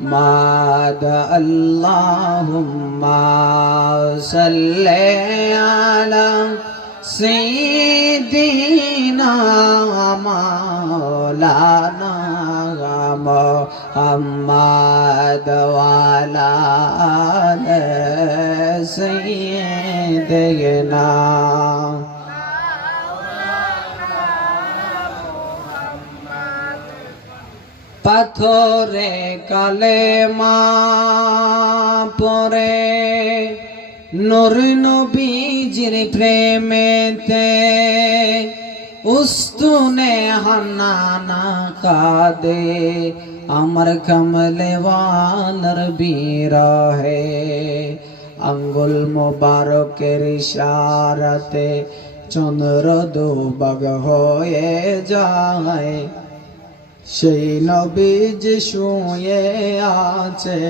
محمد اللهم صل على سيدنا مولانا محمد وعلى آل سيدنا পাথরে কালেমা পরে নূর নবীজির প্রেমেতে উস্তুনে হান্নানা কাঁদে আমার কমলেওয়ালার বিরহে আঙ্গুল মোবারকের ইশারাতে চন্দ্র দুবাগ হয়ে যায় সেই নবীজি শুয়ে আছে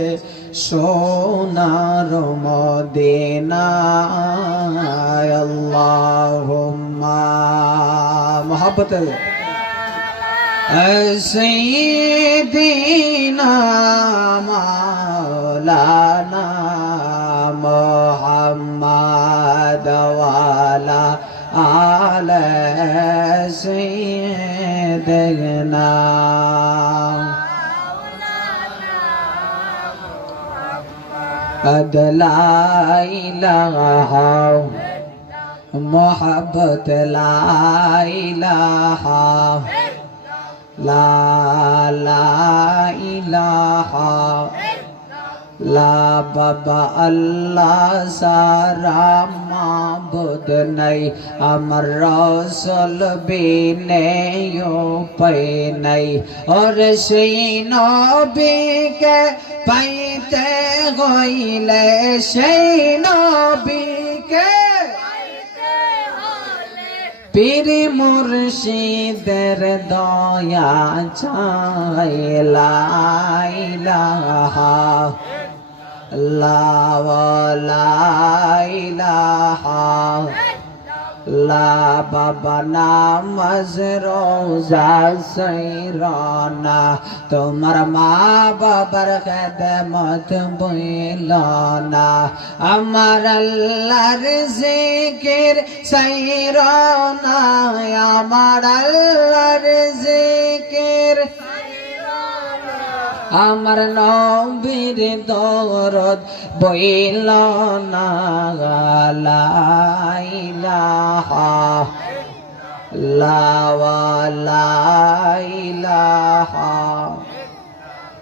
সোনার মদিনায় আল্লাহুম্মা মোহাব্বত সাইয়্যিদিনা মাওলানা মুহাম্মদ ওয়ালা আলা সাইয়্যিদিনা لا إله محبت لا إله لا إله لا بابا الله সারা মাবুদ নাই আমার রাসূল বিনে উপায় নাই और সেই নবীকে পাইতে হইলে সেই নবীকে পীর মুর্শিদের দয়া চাই লা ইলাহা লা ইলাহা লা বাবা নামাজ রোজা সৈরানা তোমার মা বাবার খেদমত বইলানা আমার আল্লাহর জিকির সৈরানা আমার আল্লাহর জিকির আমার নবীর দরদ বইলানা লা ইলাহা লা ইলাহা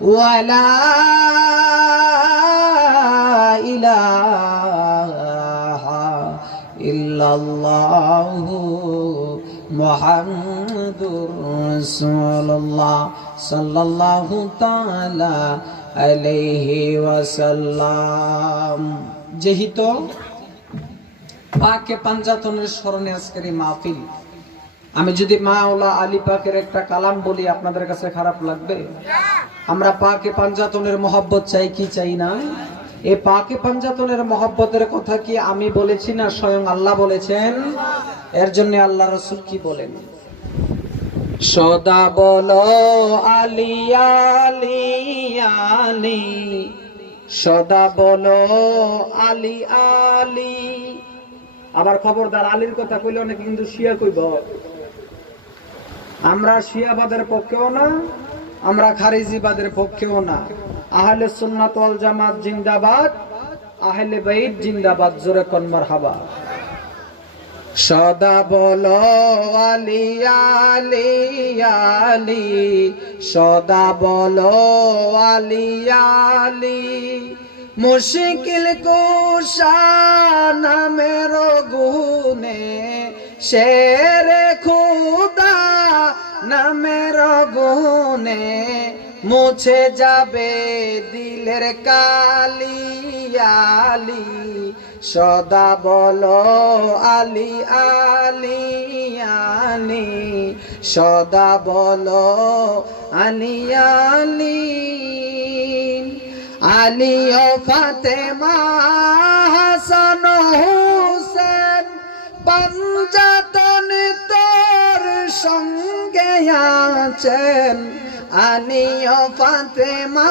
ওয়ালা ইলাহা ইল্লাল্লাহু মুহাম্মাদুর রাসূলুল্লাহ সাল্লাল্লাহু তাআলা আলাইহি ওয়াসাল্লাম। যেহেতু পাকে পাঞ্জাতনের স্মরণে আজকের এই মাহফিল, আমি যদি মাওলা আলী পাকের একটা কালাম বলি আপনাদের কাছে খারাপ লাগবে? আমরা পাকে পাঞ্জাতনের মহব্বত চাই কি চাই না? এই পাকে পাঞ্জাতনের মহব্বতের কথা কি আমি বলেছি না স্বয়ং আল্লাহ বলেছেন? এর জন্য আল্লাহ রাসূল কি বলেন? সদা বলো আলী আলী আলী, সদা বলো আলী আলী। আবার খবরদার, আলীর কথা কইলে অনেকে কিন্তু শিয়া কইব। আমরা শিয়াবাদের পক্ষেও না, আমরা খারিজিবাদের পক্ষেও না। আহলে সুন্নাত ওয়াল জামাত জিন্দাবাদ, আহলে বাইত জিন্দাবাদ। জোরে কোন মারহাবা। সদা বলো আলী আলী আলী, সদা বলো আলী আলী। মুশকিল কুশা নামের গুনে শেরে খুদা নামের গুনে মুছে যাবে দিলের কালি আলী। সদা বলো আলী আলী আলী, সদা বলো আলী আলী। আলী ও ফাতেমা হাসান হুসেন পাঞ্জাতন তোর সঙ্গে আছেন। আলী ও ফাতেমা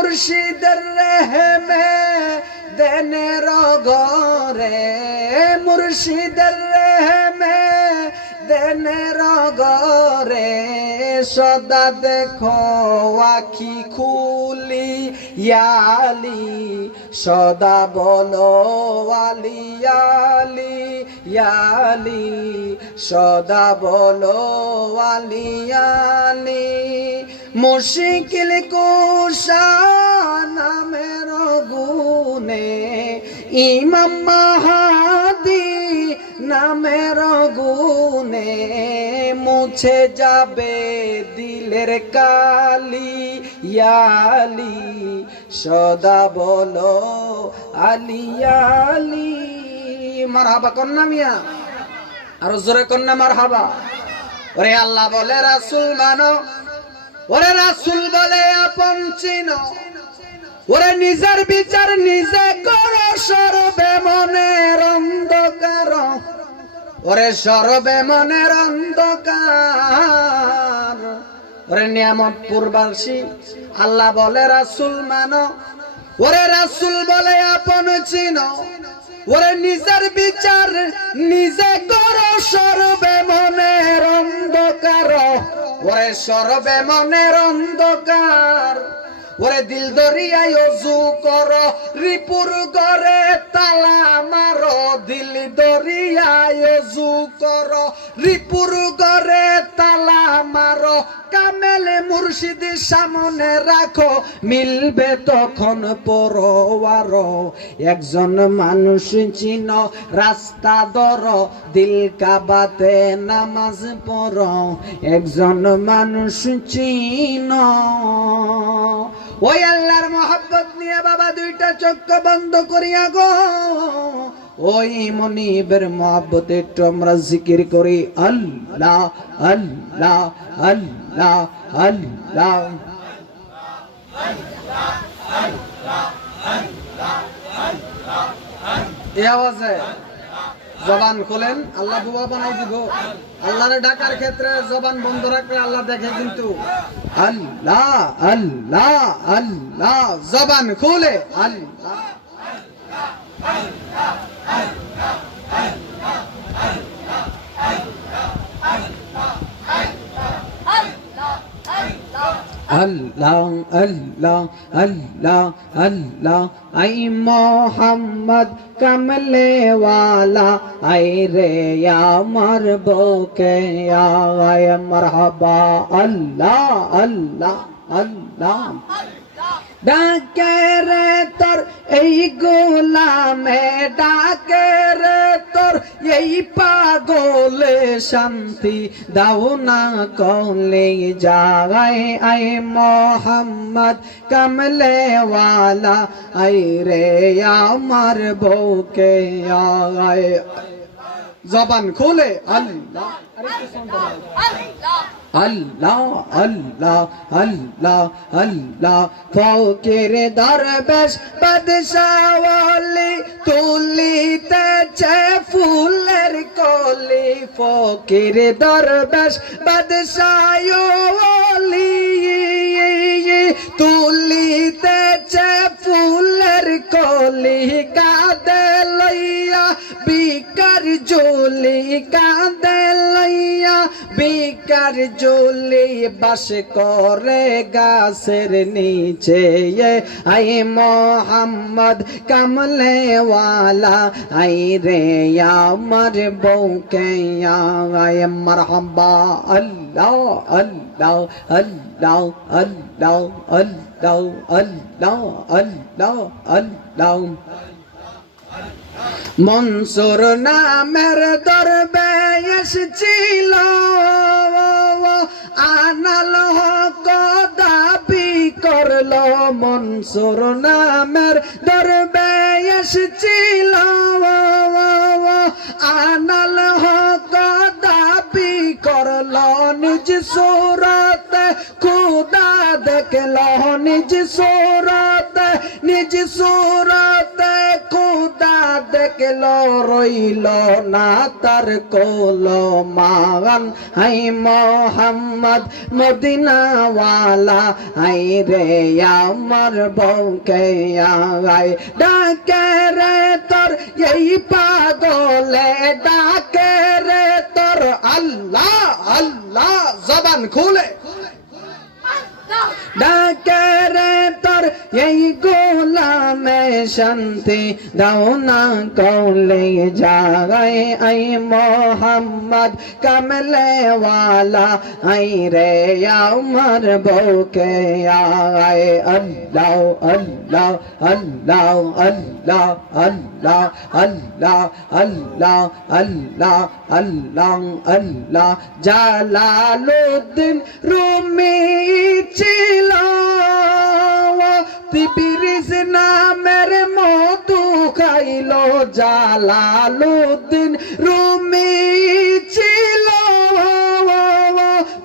মুর্শিদের রেহমে দেনের গরে, মুর্শিদের রেহমে দেনের গরে, সদা দেখো আখি খুলি ইয়ালি, সদা বলো আলি আলি ইয়ালি, সদা বলো আলি আলি। মুশকিল কুশা নামের গুনে, ইমাম মাহাদি নামের গুনে, মুছে যাবে দিলের কালি ইয়ালি, সদা বলো আলি আলি। মারহাবা কন্যা মিয়া, আরো জোরে কন্যা মারহাবা। ওরে আল্লাহ বলে রাসূল মানো, ওরে রাসূল বলে আপন চিনো, ওরে নিজের বিচার নিজে করো সর্বে মনের অন্ধকার, ওরে সর্বে মনের অন্ধকার। ওরে নিয়ামত পূর্বাসী আল্লাহ বলে রাসূল মানো, ওরে রাসূল বলে আপন চিনো, ওরে নিজের বিচার নিজে করো সর্বে মনের অন্ধকার, ওরে সর্বে মনের অন্ধকার। ওরে দিল দরিয়ায় অজু করো, রিপুর গরে তালা মারো, দিল দরিয়ায় অজু করো, রিপুর গরে তালা মারো, কামেলে মুর্শিদ সামনে রাখো, মিলবে তখন পরোয়ারো। একজন মানুষ চিনো, রাস্তা ধরো, দিল কাবাতে নামাজ পড়ো, একজন মানুষ চিনো। ওই আল্লাহর মহব্বত নিয়ে বাবা দুইটা চক্ষু বন্ধ করিয়া গো, ওই মনিবের মহব্বতে একটু আমরা জিকির করি আল্লাহ আল্লাহ আল্লাহ আল্লাহ। এই আওয়াজে জবান খোলেন, আল্লাহ বুয়া বানাই দিব। আল্লাহরে ডাকার ক্ষেত্রে জবান বন্ধ রাখলে আল্লাহ দেখে কিন্তু। আল্লাহ আল্লাহ আল্লাহ, জবান খুলে আল্লাহ। আল্লাহ আল্লাহ আল্লাহ আল্লাহ। আই মোহাম্মদ কমলে ওয়ালা, আই রে আমার বুকে আয় মারহাবা। আল্লাহ আল্লাহ আল্লাহ। ডাকে রে তোর এই গোলামে, ডাকে রে তোর এই পাগলে, শান্তি দাও না কলে যায়। আই মোহাম্মদ কমলে ওয়ালা, আই রে আমার বুকে আয়। জবান খুলে আল্লাহ আল্লাহ আল্লাহ আল্লাহ আল্লাহ। ফকির দরবেশ বাদশাহ ওয়ালি, তুলিতেছে ফুলের কলি, ফকির দরবেশ বাদশাহ ওয়ালি, তুলিতেছে ফুলের কলি, কাঁদে লইয়া বিকার জলি, কাঁদে লইয়া বিকার জলি, বাস করে গাছের নিচে। আই মোহাম্মদ কামলে ওয়ালা, আই রে আমার বউকে আয় মারহাবা। আল্লাহ আল্লাহ আল্লাহ আল্লাহ আল্লাহ আল্লাহ আল্লাহ আল্লাহ। মনসুর নামের দরবেশ ছিল, আনাল হক দাবি করলো, মনসুর নামের দরবেশ ছিল, আনাল হক দাবি করলো, নিজ সুরতে খুদা দেখলো, নিজ সুরতে খুদা দেখলো রইল না তার কোলো মান হাই মোহাম্মদ মদিনাওয়ালা আই রে আমার বউকে আই ডাকে রে তোর এই পাগলে ডাকে রে তোর আল্লাহ আল্লাহ জবান খুলে ডাকে রে তোর এই গোলামে শান্তি দাও না কৌলে জাগাই আই মোহাম্মদ কামলে ওয়ালা আই রে আমার বউকে আয় আল্লাহ আল্লাহ আল্লাহ আল্লাহ আল্লাহ আল্লাহ আল্লাহ আল্লাহ আল্লাহ আল্লাহ জালালুদ্দিন রুমি ছিল তিবিরিজ নামের মধু খাইল জালালুদ্দিন রুমি ছিল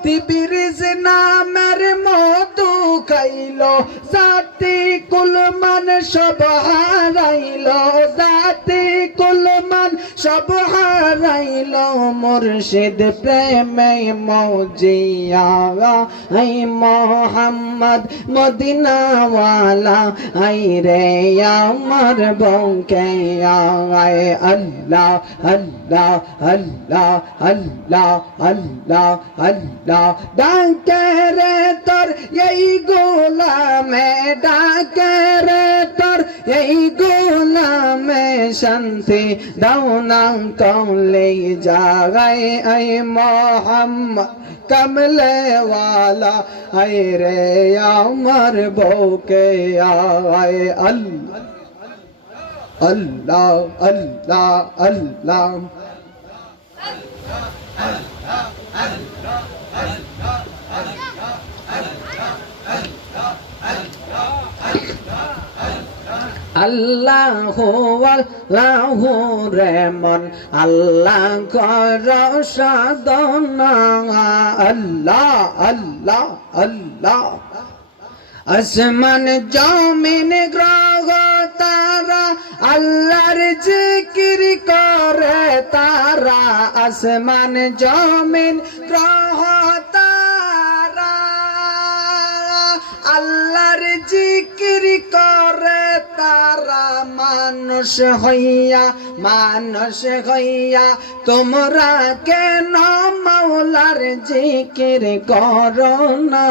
তিবিরিজ নামের মধু খাইল জাতি কুলমান সব হারাইল জাতি কুলমান সব হারাইল মুর্শিদ প্রেমে মৌজিয়া আই মোহাম্মদ মদিনাওয়ালা আই রে আমার বউকে আয় আল্লাহ আল্লাহ আল্লাহ আল্লাহ আল্লাহ আল্লাহ ডাকে রে তোর এই গোলামে ডাকে রে তোর এই গোলামে শান্তি দাও না কৌলে জাগাই আই মোহাম্মদ কমলে ওয়ালা আয় রে আমার বউকে আয় আল্লাহ আল্লাহ আল্লাহ আল্লাহ আল্লাহু আল্লাহু রেমন আল্লাহ কর সাধনা আল্লাহ আল্লাহ আল্লাহ আসমান জমিন গ্রহ তারা আল্লাহর জিকির করে তারা আসমান জমিন গ্রহ তারা আল্লাহর জিকির করে তারা মানুষ হইয়া তোমরা কেন মাওলার জিকির করো না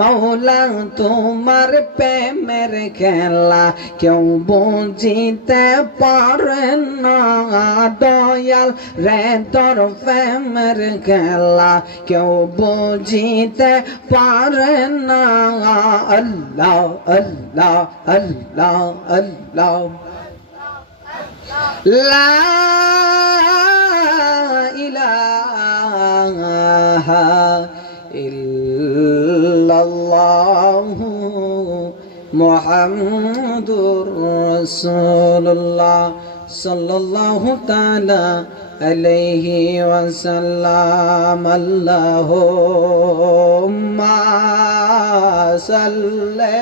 মাওলা তোমার প্রেমের খেলা কেউ বুঝিতে পারে না দয়াল রে তোর প্রেমের খেলা কেউ বুঝিতে পারে না আল্লাহ আল্লাহ আল্লাহ আল্লাহ লা ইলাহা ইল্লাল্লাহু মুহাম্মাদুর রাসূলুল্লাহ সাল্লাল্লাহু তাআলা আলাইহি ওয়াসাল্লাম আল্লাহুম্মা সাল্লি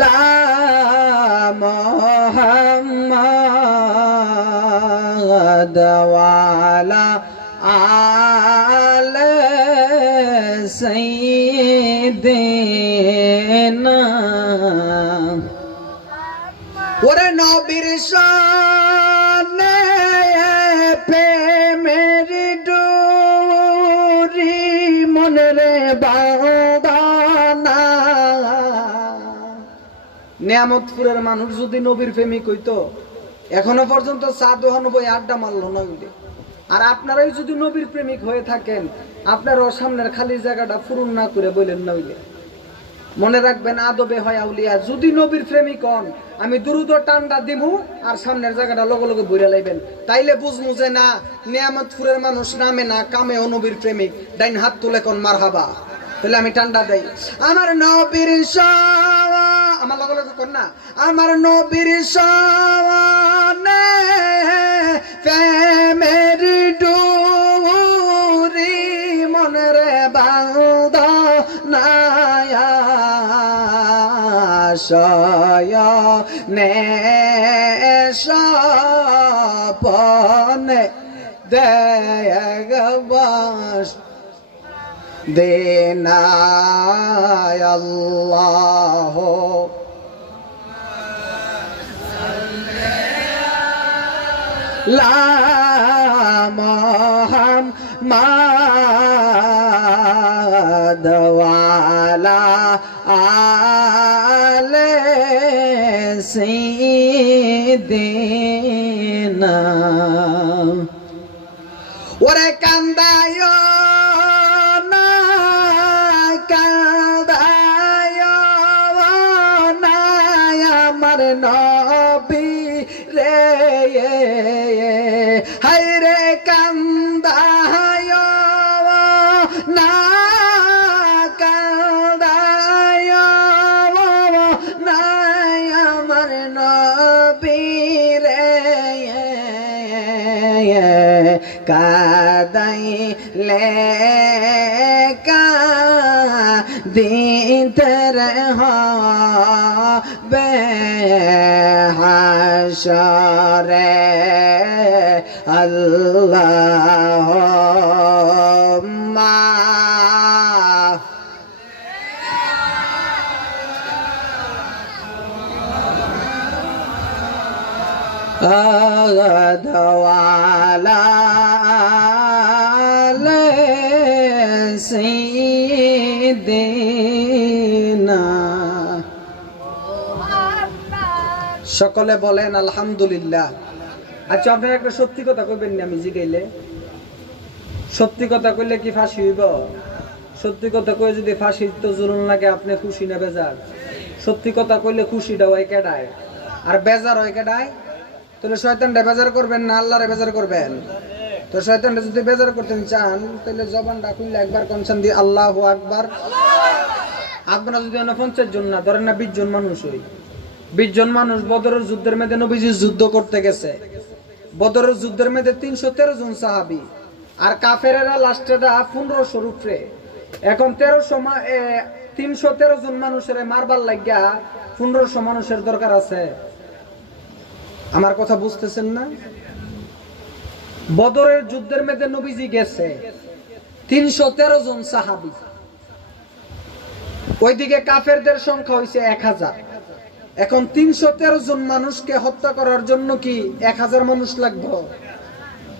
লা মুহাম্মাদ ওয়ালা আলে সাইয়্যিদিনা ওরে নবীর শানে প্রেমের ডোরি মনে রে বাঁধানা নিয়ামতপুরের মানুষ যদি নবীর প্রেমিক হইতো এখনো পর্যন্ত চা দোহানো বই আড্ডা মারলো না উঠে। আর আপনারাই যদি নবীর প্রেমিক হয়ে থাকেন আপনারও সামনের খালি জায়গাটা পূরণ না করে বললেন না হইলে মনে রাখবেন আদবে হয় আউলিয়া যদি নবীর প্রেমিক হন আমি দুরুদ টান্ডা দিমু আর সামনের জায়গাটা লগে লগে বইরা লাইবেন তাইলে বুঝমু যে না নিয়ামতপুরের মানুষ নামে না কামে ও নবীর প্রেমিক ডাইন হাত তুলে কোন মারহাবা তাহলে আমি টান্ডা দেই আমার নবীর শাওয়া আমার লগে লগে কোন না আমার নবীর শাওয়ানে প্রেমের ডুরি মনরে বাঁধনায়া শয়নে স্বপনে দেয়গবাস দেনায় আল্লাহ লা মুহাম্মাদ ওয়ালা আলে সাইয়্যিদিনা ওরে কান্দায় না কান্দায় না আমার নবী রে হায় রে কান্দায় না কান্দায় না আমার নবী রে কাদাইলে কাঁদিতে হবে হাসরে আল্লাহুম্মা আদওয়ালা সাইয়্যিদিনা সকলে বলেন আলহামদুলিল্লাহ। আচ্ছা আপনারা একটা সত্যি কথা কইবেন না? আমি জিগাইলে সত্যি কথা কইলে কি ফাঁসি হইব? সত্যি কথা কই যদি ফাঁসি তো জুলুম লাগে, আপনি খুশি না বেজার? সত্যি কথা কইলে খুশিটা হয় কেডায় আর বেজার হয় কেডায়? তাহলে শয়তানটা বেজার করবেন না আল্লাহরে বেজার করবেন? তো শয়তানটা যদি বেজার করতে চান তাহলে জবানটা খুললে একবার কনসান দিয়ে আল্লাহু আকবার। আপনারা যদি 50 জন না ধরেন না 20 জন মানুষ হই, 20 জন মানুষ বদরের যুদ্ধের মধ্যে নবীজি যুদ্ধ করতে গেছে। বদরের যুদ্ধের মধ্যে 313 জন সাহাবী আর কাফেরেরা লাস্টেটা 1500 রূপে। এখন 313 জন মানুষের মারবার লাগিয়া 1500 মানুষের দরকার আছে। আমার কথা বুঝতেছেন না? বদরের যুদ্ধের মধ্যে নবীজি গেছে 313 জন সাহাবী, ওইদিকে কাফেরদের সংখ্যা হইছে 1000। এখন 313 জন মানুষকে হত্যা করার জন্য কি 1000 মানুষ লাগবে?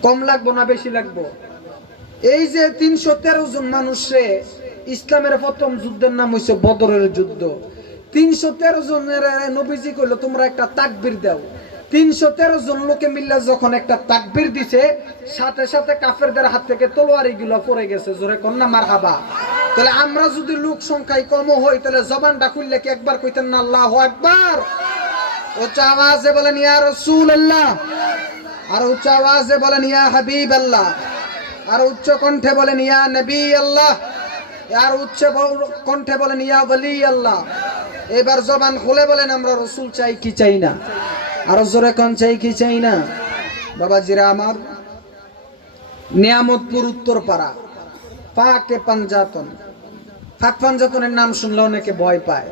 কম লাগবো না বেশি লাগবো? এই যে 313 জন মানুষে ইসলামের প্রথম যুদ্ধের নাম হইছে বদরের যুদ্ধ। 313 জনের নবীজি কইলো তোমরা একটা তাকবীর দাও। 313 জন লোকে মিল্লা যখন একটা তাকবীর দিছে, সাথে সাথে কাফেরদের হাত থেকে তলোয়ারি গুলো পড়ে গেছে। জোরে কন্যা মারহাবা। তাহলে আমরা যদি লোক সংখ্যায় কম হই তাহলে জবানটা খুললে কি একবার কইতেন না আল্লাহু আকবার? উচ্চ আওয়াজে বলেন ইয়া রাসূলুল্লাহ, আর উচ্চ আওয়াজে বলেন ইয়া হাবিবাল্লাহ, আর উচ্চ কণ্ঠে বলেন ইয়া নবী আল্লাহ, আর উচ্চ কণ্ঠে বলেন ইয়া ওলি আল্লাহ। এবার জবান খুলে বলেন আমরা রাসূল চাই কি চাই না? আর জোরে কোন চাই কি চাই না? বাবাজিরা আমার, নিয়ামতপুর উত্তরপাড়া পাকে পাঞ্জাতন। পাক পাঞ্জাতনের নাম শুনলে অনেকে ভয় পায়।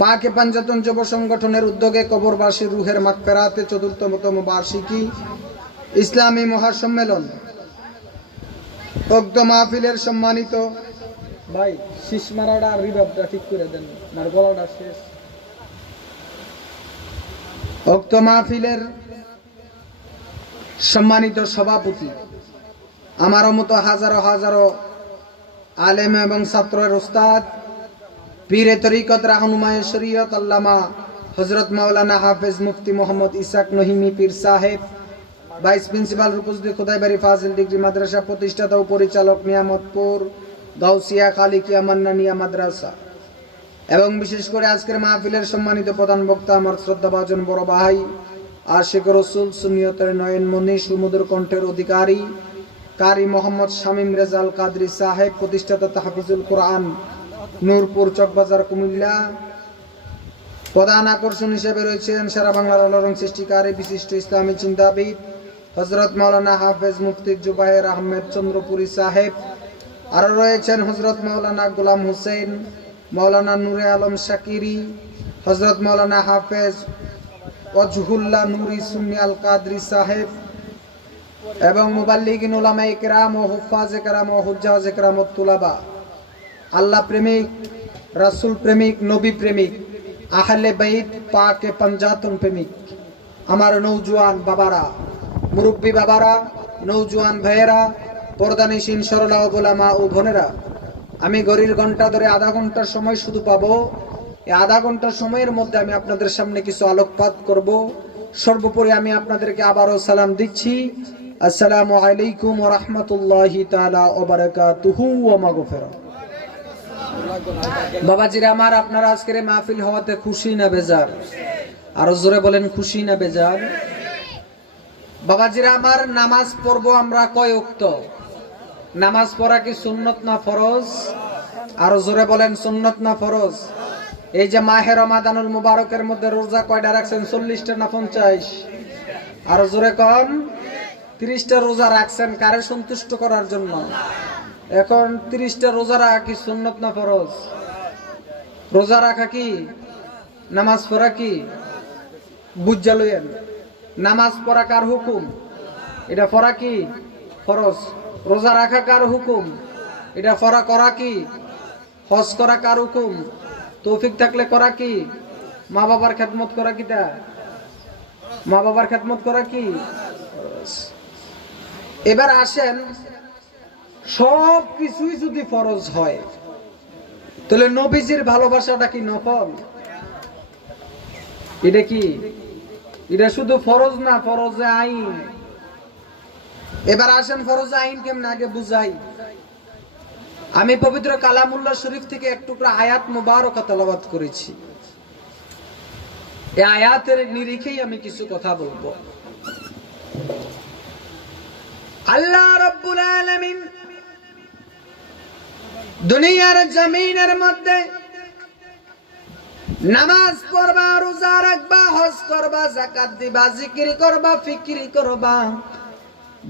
পাকে পাঞ্জাতন যুব সংগঠনের উদ্যোগে কবরবাসী রুহের মাগফিরাতে ৪র্থতম বার্ষিকী ইসলামী মহাসম্মেলন উক্ত মাহফিলের সম্মানিত ভাই শিশমারাডা রিভাবটা ঠিক করে দেন, আমার গলাটা শেষ। উক্ত মাহফিলের সম্মানিত সভাপতি, আমার মতো হাজারো হাজারো আলেম এবং ছাত্রের উস্তাদ, পীরে তরিকত রাহনুমায়ে শরীয়ত আল্লামা হযরত মাওলানা হাফেজ মুফতি মোহাম্মদ ইসাক নহিমি পীর সাহেব, ভাইস প্রিন্সিপাল রূপসী খোদাইবাড়ি ফাজিল ডিগ্রি মাদ্রাসা প্রতিষ্ঠাতা ও পরিচালক নিয়ামতপুর গাউসিয়া খালিকিয়া মান্নানিয়া মাদ্রাসা, এবং বিশেষ করে আজকের মাহফিলের সম্মানিত প্রধান বক্তা আমার শ্রদ্ধাভাজন বড় ভাই আশিক রাসূল সুন্নিয়তের নয়নমণি সুমধুর কণ্ঠের অধিকারী কারি মোহাম্মদ শামীম রেজাল কাদরি সাহেব, প্রতিষ্ঠাতা তাহফিজুল কোরআন নূরপুর চকবাজার কুমিল্লা, প্রধান আকর্ষণ হিসেবে রয়েছেন সারা বাংলার অলরং সৃষ্টিকারী বিশিষ্ট ইসলামী চিন্তাবিদ হযরত মাওলানা হাফেজ মুফতি জুবায়ের আহমেদ চন্দ্রপুরী সাহেব। আরো রয়েছেন হযরত মাওলানা গোলাম হোসেন, মাওলানা নূরে আলম শাকিরি, হযরত মাওলানা হাফেজ ওয়াজহুল্লাহ নুরি সুন্নি আল কাদরি সাহেব এবং মুবাল্লিগিন উলামায়ে কেরাম ও হুফাজে কেরাম ও হুজ্জাজে কেরাম ও তুলাবা, আল্লাহ প্রেমিক, রাসূল প্রেমিক, নবী প্রেমিক, আহলে বাইত পাকে পাঞ্জাতন প্রেমিক আমার নওজোয়ান বাবারা, মুরব্বী বাবারা, নওজোয়ান ভাইয়েরা, পর্দানিশীন সরলা ও গোলামা ও বোনেরা, আমি ঘড়ির ঘন্টা ধরে আধা ঘন্টার সময় শুধু পাবো। এই আধা ঘন্টার সময়ের মধ্যে আমি আপনাদের সামনে কিছু আলোকপাত করব। সর্বোপরি আমি আপনাদেরকে আবারও সালাম দিচ্ছি, আসসালামু আলাইকুম ওয়া রাহমাতুল্লাহি তাআলা ওয়া বারাকাতুহু ওয়া মাগফিরাহ। বাবাজিরা আমার, আপনারা আজকের এই মাহফিল হওয়াতে খুশি না বেজার? আরো জোরে বলেন, খুশি না বেজার? বাবাজিরা আমার, নামাজ পড়বো আমরা কয় ওয়াক্ত? নামাজ পড়া কি সুন্নত না ফরজ? আরো জোরে বলেন, সুন্নত না ফরজ? এই যে মাহে রমাদানুল মুবারকের মধ্যে রোজা কয়টা রাখছেন? 40টা না 50? আরো জোরে কন। 30টা রোজা রাখছেন কারে সন্তুষ্ট করার জন্য? এখন 30টা রোজা রাখা কি সুন্নত না ফরজ? রোজা রাখা কি? নামাজ পড়া কি? বুঝা লইয়েন, নামাজ পড়া কার হুকুম? এটা পড়া কি? ফরজ। রোজা রাখা কার হুকুম? এটা পড়া করা কি? হজ করা কার হুকুম? তৌফিক থাকলে করা কি? মা বাবার খেদমত করা কি? তা মা বাবার খেদমত করা কি? এবার আসেন, সব কিছুই যদি ফরজ হয় তাহলে নবীজির ভালোবাসাটা কি নফল? এটা কি? এটা শুধু ফরজ না, ফরজে আইন। এবার আসেন, ফরজে আইন কেমন আগে বুঝাই। আমি পবিত্র কালামুল্লাহ শরীফ থেকে এক টুকরা আয়াত মুবারক তেলাওয়াত করেছি। এই আয়াতের নিরিখেই আমি কিছু কথা বলবো। আল্লাহ রাব্বুল আলামিন দুনিয়ার জমিনের মধ্যে নামাজ পড়বা, রোজা রাখবা, হজ করবা, যাকাত দিবা, জিকির করবা, ফিকির করবা,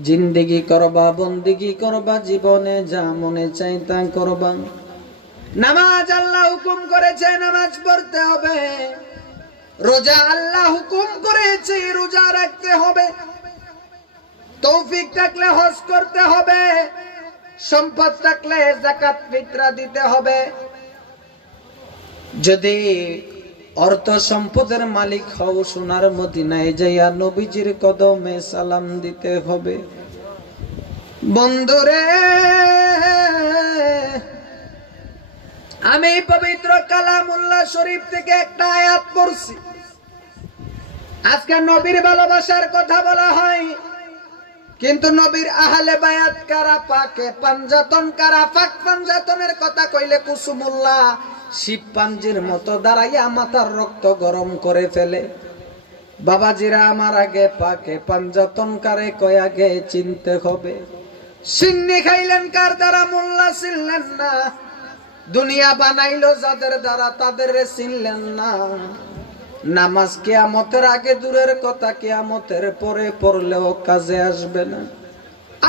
জিন্দেগি করবা, বন্দেগি করবা, জীবনে যা মনে চাই তা করবা। নামাজ আল্লাহ হুকুম করেছে, নামাজ পড়তে হবে। রোজা আল্লাহ হুকুম করেছে, রোজা রাখতে হবে। তৌফিক থাকলে হজ করতে হবে, সম্পদ থাকলে যাকাত ফিতরা দিতে হবে। যদি অর্থ সম্পদের মালিক হও, সোনার মদিনায় যাইয়া নবীজির কদমে সালাম দিতে হবে। বন্ধুরে, আমি পবিত্র কালামুল্লাহ শরীফ থেকে একটা আয়াত পড়ছি। আজকে নবীর ভালোবাসার কথা বলা হয়, কিন্তু নবীর আহলে বায়াত কারা, পাকে পাঞ্জাতন কারা? পাক পাঞ্জাতনের কথা কইলে কুসুমুল্লাহ শিব পাঞ্জির মতো দাঁড়াইয়া মাথার রক্ত গরম করে ফেলে। বাবাজিরা আমার, আগে পাকে পাঞ্জাতন কারে কয় আগে চিনতে হবে। সিন্নি খাইলেন কার দ্বারা? মোল্লা চিনলেন না। দুনিয়া বানাইলো যাদের দ্বারা, তাদের চিনলেন না। নামাজ কিয়ামতের আগে দূরের কথা, কিয়ামতের পরে পড়লেও কাজে আসবে না।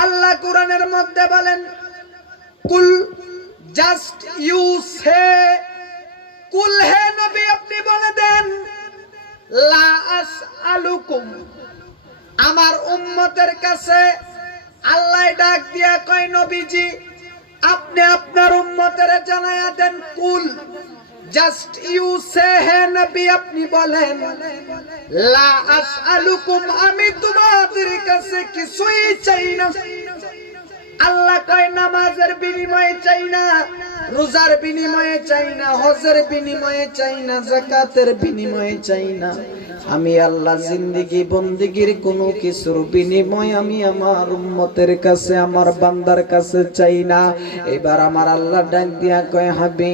আল্লাহ কোরআনের মধ্যে বলেন, কুল জাস্ট ইউ সে, কুল হে নবী আপনি বলে দেন, লা আসআলুকুম, আমার উম্মতের কাছে আল্লাহ ডাক দিয়া কয়, নবীজি আপনি আপনার উম্মতের জানায়া দেন, কুল জাস্ট ইউ সে, হে নবী আপনি বলেন, লা আসআলুকুম, আমি তোমাদের কাছে কিছুই চাই না। আল্লাহ কয় নামাজের বিনিময়ে চাই না, রোজার বিনিময়ে চাই না, হজের বিনিময়ে চাই না, যাকাতের বিনিময়ে চাই না, আমি আল্লাহ জিন্দেগি বন্দেগীর কোনো কিছুর বিনিময় আমি আমার উম্মতের কাছে আমার বান্দার কাছে চাই না। এবার আমার আল্লাহ ডাক দিয়া কয় হাবিব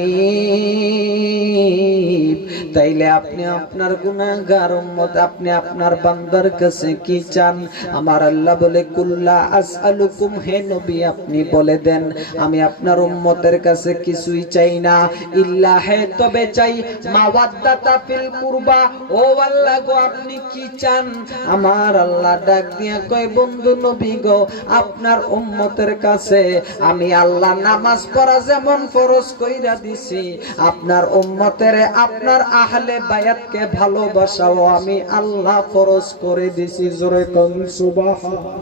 তাইলে আপনি আপনার গুনাহগার উম্মত আপনি আপনার বান্দার কাছে কি চান? আমার আল্লাহ বলে কুল্লা আসআলুকুম, হে নবী আপনি বলে দেন আমি আপনার উম্মতের কাছে কিছুই চাই না, ইল্লা হে তবে চাই মাওয়াদ্দাতা ফিল কুরবা। ও আল্লাহ গো আপনি কি চান? আমার আল্লাহ ডাক দিয়া কয় বন্ধু নবী গো আপনার উম্মতের কাছে আমি আল্লাহ নামাজ পড়া যেমন ফরজ কইরা দিছি আপনার উম্মতের আপনার আহলে বায়াতকে ভালোবাসাও আমি আল্লাহ ফরজ করে দিছি। জোরে কোন সুবহানাল্লাহ।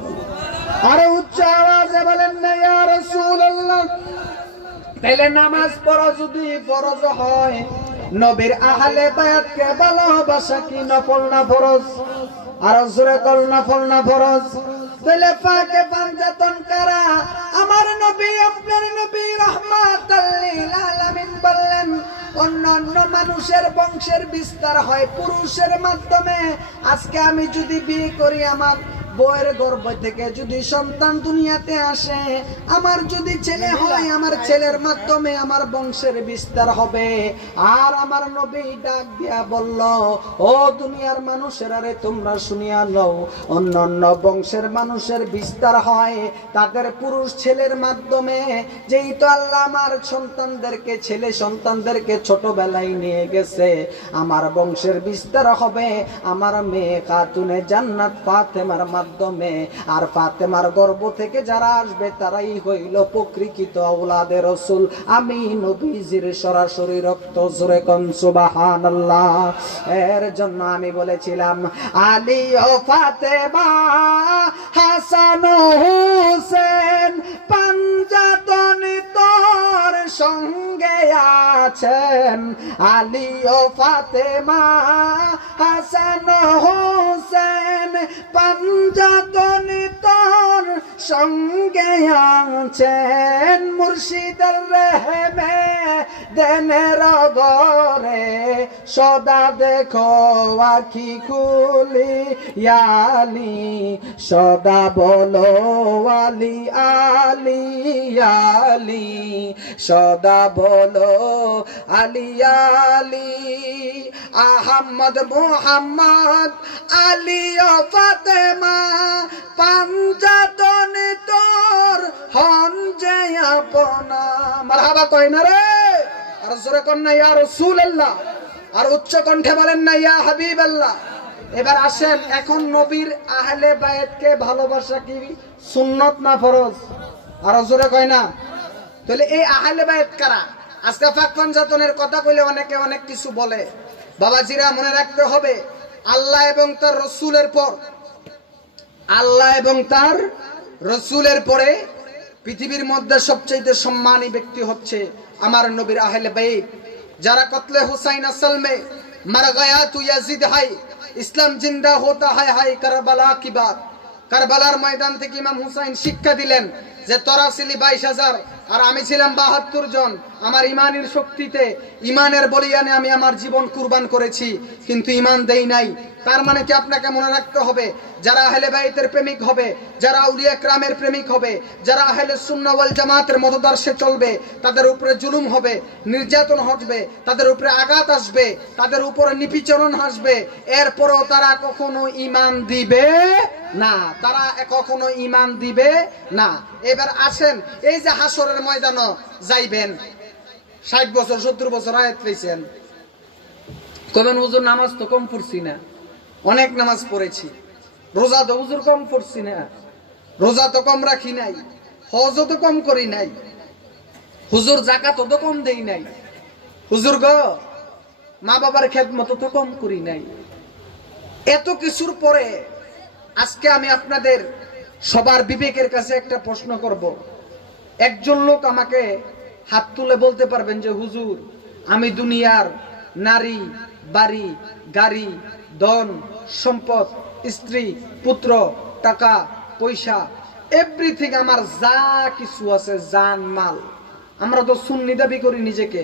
আরে উচ্চ আওয়াজে বলেন না ইয়া রাসূলুল্লাহ। তাহলে নামাজ পড়া যদি ফরজ হয় নবীর আহলে বায়াতকে ভালোবাসা কি নফল না ফরজ? আর জোরে কোন নফল না ফরজ? তাহলে পাকে পাঞ্জাতন করা আমার নবী আপনার নবী রাহমাতাল লিল আলামিন বললেন অন্যান্য মানুষের বংশের বিস্তার হয় পুরুষের মাধ্যমে। আজকে আমি যদি বিয়ে করি আমার বউয়ের গর্ভ থেকে যদি সন্তান দুনিয়াতে আসে, আমার যদি ছেলে হয় আমার ছেলের মাধ্যমে আমার বংশের বিস্তার হবে। আর আমার নবী ডাক দিয়া বলল ও দুনিয়ার মানুষেরা রে তোমরা শুনিয়া লও, অন্যান্য বংশের মানুষের বিস্তার হয় তাদের পুরুষ ছেলের মাধ্যমে। যেই তো আল্লাহ আমার সন্তানদেরকে ছেলে সন্তানদেরকে ছোটবেলায় নিয়ে গেছে, আমার বংশের বিস্তার হবে আমার মেয়ে খাতুনে জান্নাত ফাতেমার মাধ্যমে। আর ফাতেমার গর্ভ থেকে যারা আসবে তারাই হইল প্রকৃত আওলাদে রাসূল, আমি নবীজির সরাসরি রক্ত। জোরে কোন সুবহানাল্লাহ। এর জন্য আমি বলেছিলাম আলী ও ফাতেমা হাসান ও হোসেন পাঞ্জাতনে তোর সঙ্গে আছেন। আলী ও ফাতেমা হাসান ও হোসেন পাঞ্জাতনে তোর সঙ্গে আছেন। মুর্শিদের রেহমে দেনের গরে সদা দেখো আখি খুলি আলি, সদা বলো আলি আলি আলি, সদা বলো আলি আলি। আহমদ মুহাম্মদ আলী ও ফাতেমা পাঞ্জাতনে তোর হন যে আপনা। মারহাবা কয় না রে? আর জোরে কোন না ইয়া রাসূলুল্লাহ। আর উচ্চ কণ্ঠে বলেন না ইয়া হাবিবাল্লাহ। এবার আসেন এখন নবীর আহলে বায়াতকে ভালোবাসা কি সুন্নাত না ফরজ? আর জোরে কয় না? তাহলে এই আহলে বায়াত কারা? আজকে পাক পাঞ্জাতনের কথা কইলে অনেকে অনেক কিছু বলে। বাবাজিরা মনে রাখতে হবে আল্লাহ এবং তার রসুলের পর, আল্লাহ এবং তার রসুলের পরে পৃথিবীর মধ্যে সবচেয়ে সম্মানী ব্যক্তি হচ্ছে আমার নবীর আহলে বাইত। যারা কতলে হুসাইন আসল মে মর গয়া তু ইয়াজিদ হাই, ইসলাম জিন্দা হোতা হায় হায় কারবালা কি বাত। কারবালার ময়দান থেকে ইমাম হুসাইন শিক্ষা দিলেন যে তোরা ছিলি 22,000 আর আমি ছিলাম 72 জন। আমার ইমানের শক্তিতে ইমানের বলিয়ানে আমি আমার জীবন কুরবান করেছি, কিন্তু ইমান দেই নাই। তার মানে কি আপনাকে মনে রাখতে হবে যারা আহলে বাইতের প্রেমিক হবে, যারা আউলিয়া کرامের প্রেমিক হবে, যারা আহলে সুন্নাহ ওয়াল জামাতের মতদর্শে চলবে, তাদের উপরে জুলুম হবে, নির্যাতন হবে, তাদের উপরে আঘাত আসবে, তাদের উপরে নিপীড়ন আসবে, এরপরও তারা কখনো ঈমান দিবে না, তারা কখনো ঈমান দিবে না। এবার আসেন এই যে হাসরের ময়দানে যাইবেন, 60 বছর 70 বছর আয়াত পেয়েছেন, কবেন হুজুর নামাজ তো কম পড়ছি না, অনেক নামাজ পড়েছি। রোজা তো হুজুর কম পড়ছি না, রোজা তো কম রাখি নাই, হজও তো কম করি নাই, হুজুর যাকাত তো কম দেই নাই, হুজুর গো মা বাবার খেদমত তো কম করি নাই। এত কিছুর পরে আজকে আমি আপনাদের সবার বিবেকের কাছে একটা প্রশ্ন করব। একজন লোক আমাকে হাত তুলে বলতে পারবেন যে হুজুর আমি দুনিয়ার নারী, বাড়ি, গাড়ি, ধন সম্পদ, স্ত্রী, পুত্র, টাকা পয়সা, এভরিথিং আমার যা কিছু আছে, জান মাল, আমরা তো সুন্নি দাবি করি নিজেকে,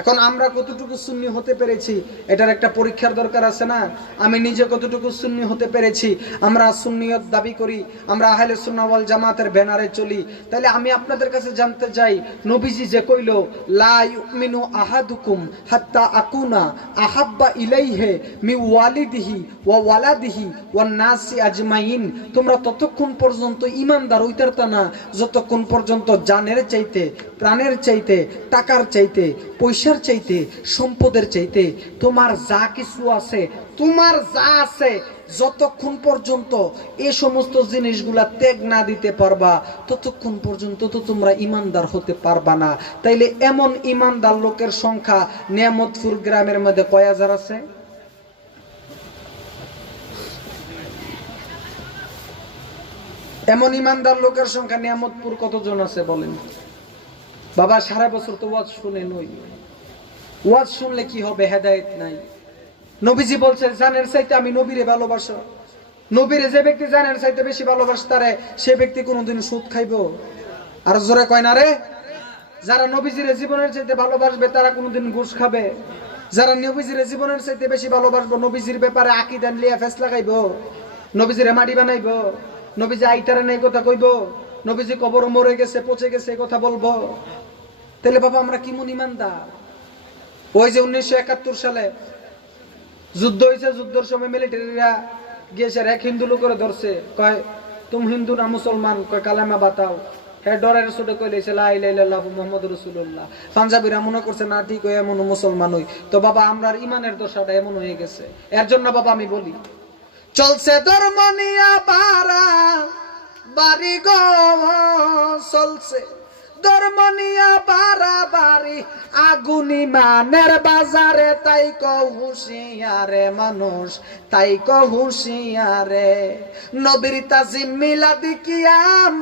এখন আমরা কতটুকু সুন্নি হতে পেরেছি এটার একটা পরীক্ষার দরকার আছে না? আমি নিজে কতটুকু সুন্নি হতে পেরেছি। আমরা সুন্নিয়ত দাবি করি, আমরা আহলে সুন্নাহ ওয়াল জামাতের ব্যানারে চলি। তাহলে আমি আপনাদের কাছে জানতে চাই, নবীজি যে কইল লা ইউমিনু আহাদুকুম হাত্তা আকুনা আহাব্বা ইলাইহি মি ওয়ালিদিহি ওয়া ওয়ালাদিহি ওয়ান নাসি আজমাইন, তোমরা ততক্ষণ পর্যন্ত ঈমানদার হইতারতা না যতক্ষণ পর্যন্ত জানের চাইতে, প্রাণের চাইতে, টাকার চাইতে, পয়সার চাইতে, সম্পদের চাইতে, তোমার যা কিছু আছে, তোমার যা আছে, যতক্ষণ পর্যন্ত এই সমস্ত জিনিসগুলা ত্যাগ না দিতে পারবা ততক্ষণ পর্যন্ত তো তোমরা ঈমানদার হতে পারবা না। তাইলে এমন ঈমানদার লোকের সংখ্যা নিয়ামতপুর গ্রামের মধ্যে কয় হাজার আছে? এমন ঈমানদার লোকের সংখ্যা নিয়ামতপুর কতজন আছে বলেন? বাবা সারা বছর তো ওয়াজ শুনে নই, ওয়াজ শুনলে কি হবে? হেদায়েত নাই। নবীজি বলছে জানের চাইতে আমি নবীরে ভালোবাসো। নবীরে যে ব্যক্তি জানের চাইতে বেশি ভালোবাসতারে সে ব্যক্তি কোনোদিন সুদ খাইবো? আর জোরে কয় না রে? যারা নবীজিরে জীবনের চাইতে ভালোবাসবে তারা কোনোদিন ঘুষ খাবে? যারা নবীজিরে জীবনের চাইতে বেশি ভালোবাসবো, নবীজির ব্যাপারে আকীদা লিয়া ফেসলা খাইবো, নবীজিরে মাটি বানাইবো, নবীজি আইতারে নাই কথা কইবো, নবীজি কবর মরে গেছে পচে গেছে কথা বলবো, তাহলে বাবা আমরা কি মন ঈমানদার? ওই যে 1971 সালে যুদ্ধ হয়েছে, যুদ্ধের সময় মিলিটারিরা গিয়েছে, এক হিন্দু লোকের ধরছে, কয় তুমি হিন্দু না মুসলমান? কয় কালেমা বাতাও। হ্যাঁ ডরের ছোট কইলেছে লা ইলাহা ইল্লাল্লাহ মুহাম্মাদুর রাসূলুল্লাহ। পাঞ্জাবিরা মনে করছে না ঠিক হয়ে এমন মুসলমান হই। তো বাবা আমরা ইমানের দশাটা এমন হয়ে গেছে। এর জন্য বাবা আমি বলি, চলছে ধর্ম নিয়া বাড়া বাড়ি গো, চলছে ধর্ম নিয়া বাড়াবাড়ি আগুনি মানের বাজারে, তাই কও হুঁশিয়ারে মানুষ, তাই কও হুঁশিয়ারে। নবীর তাজিম মিলাদি কিয়াম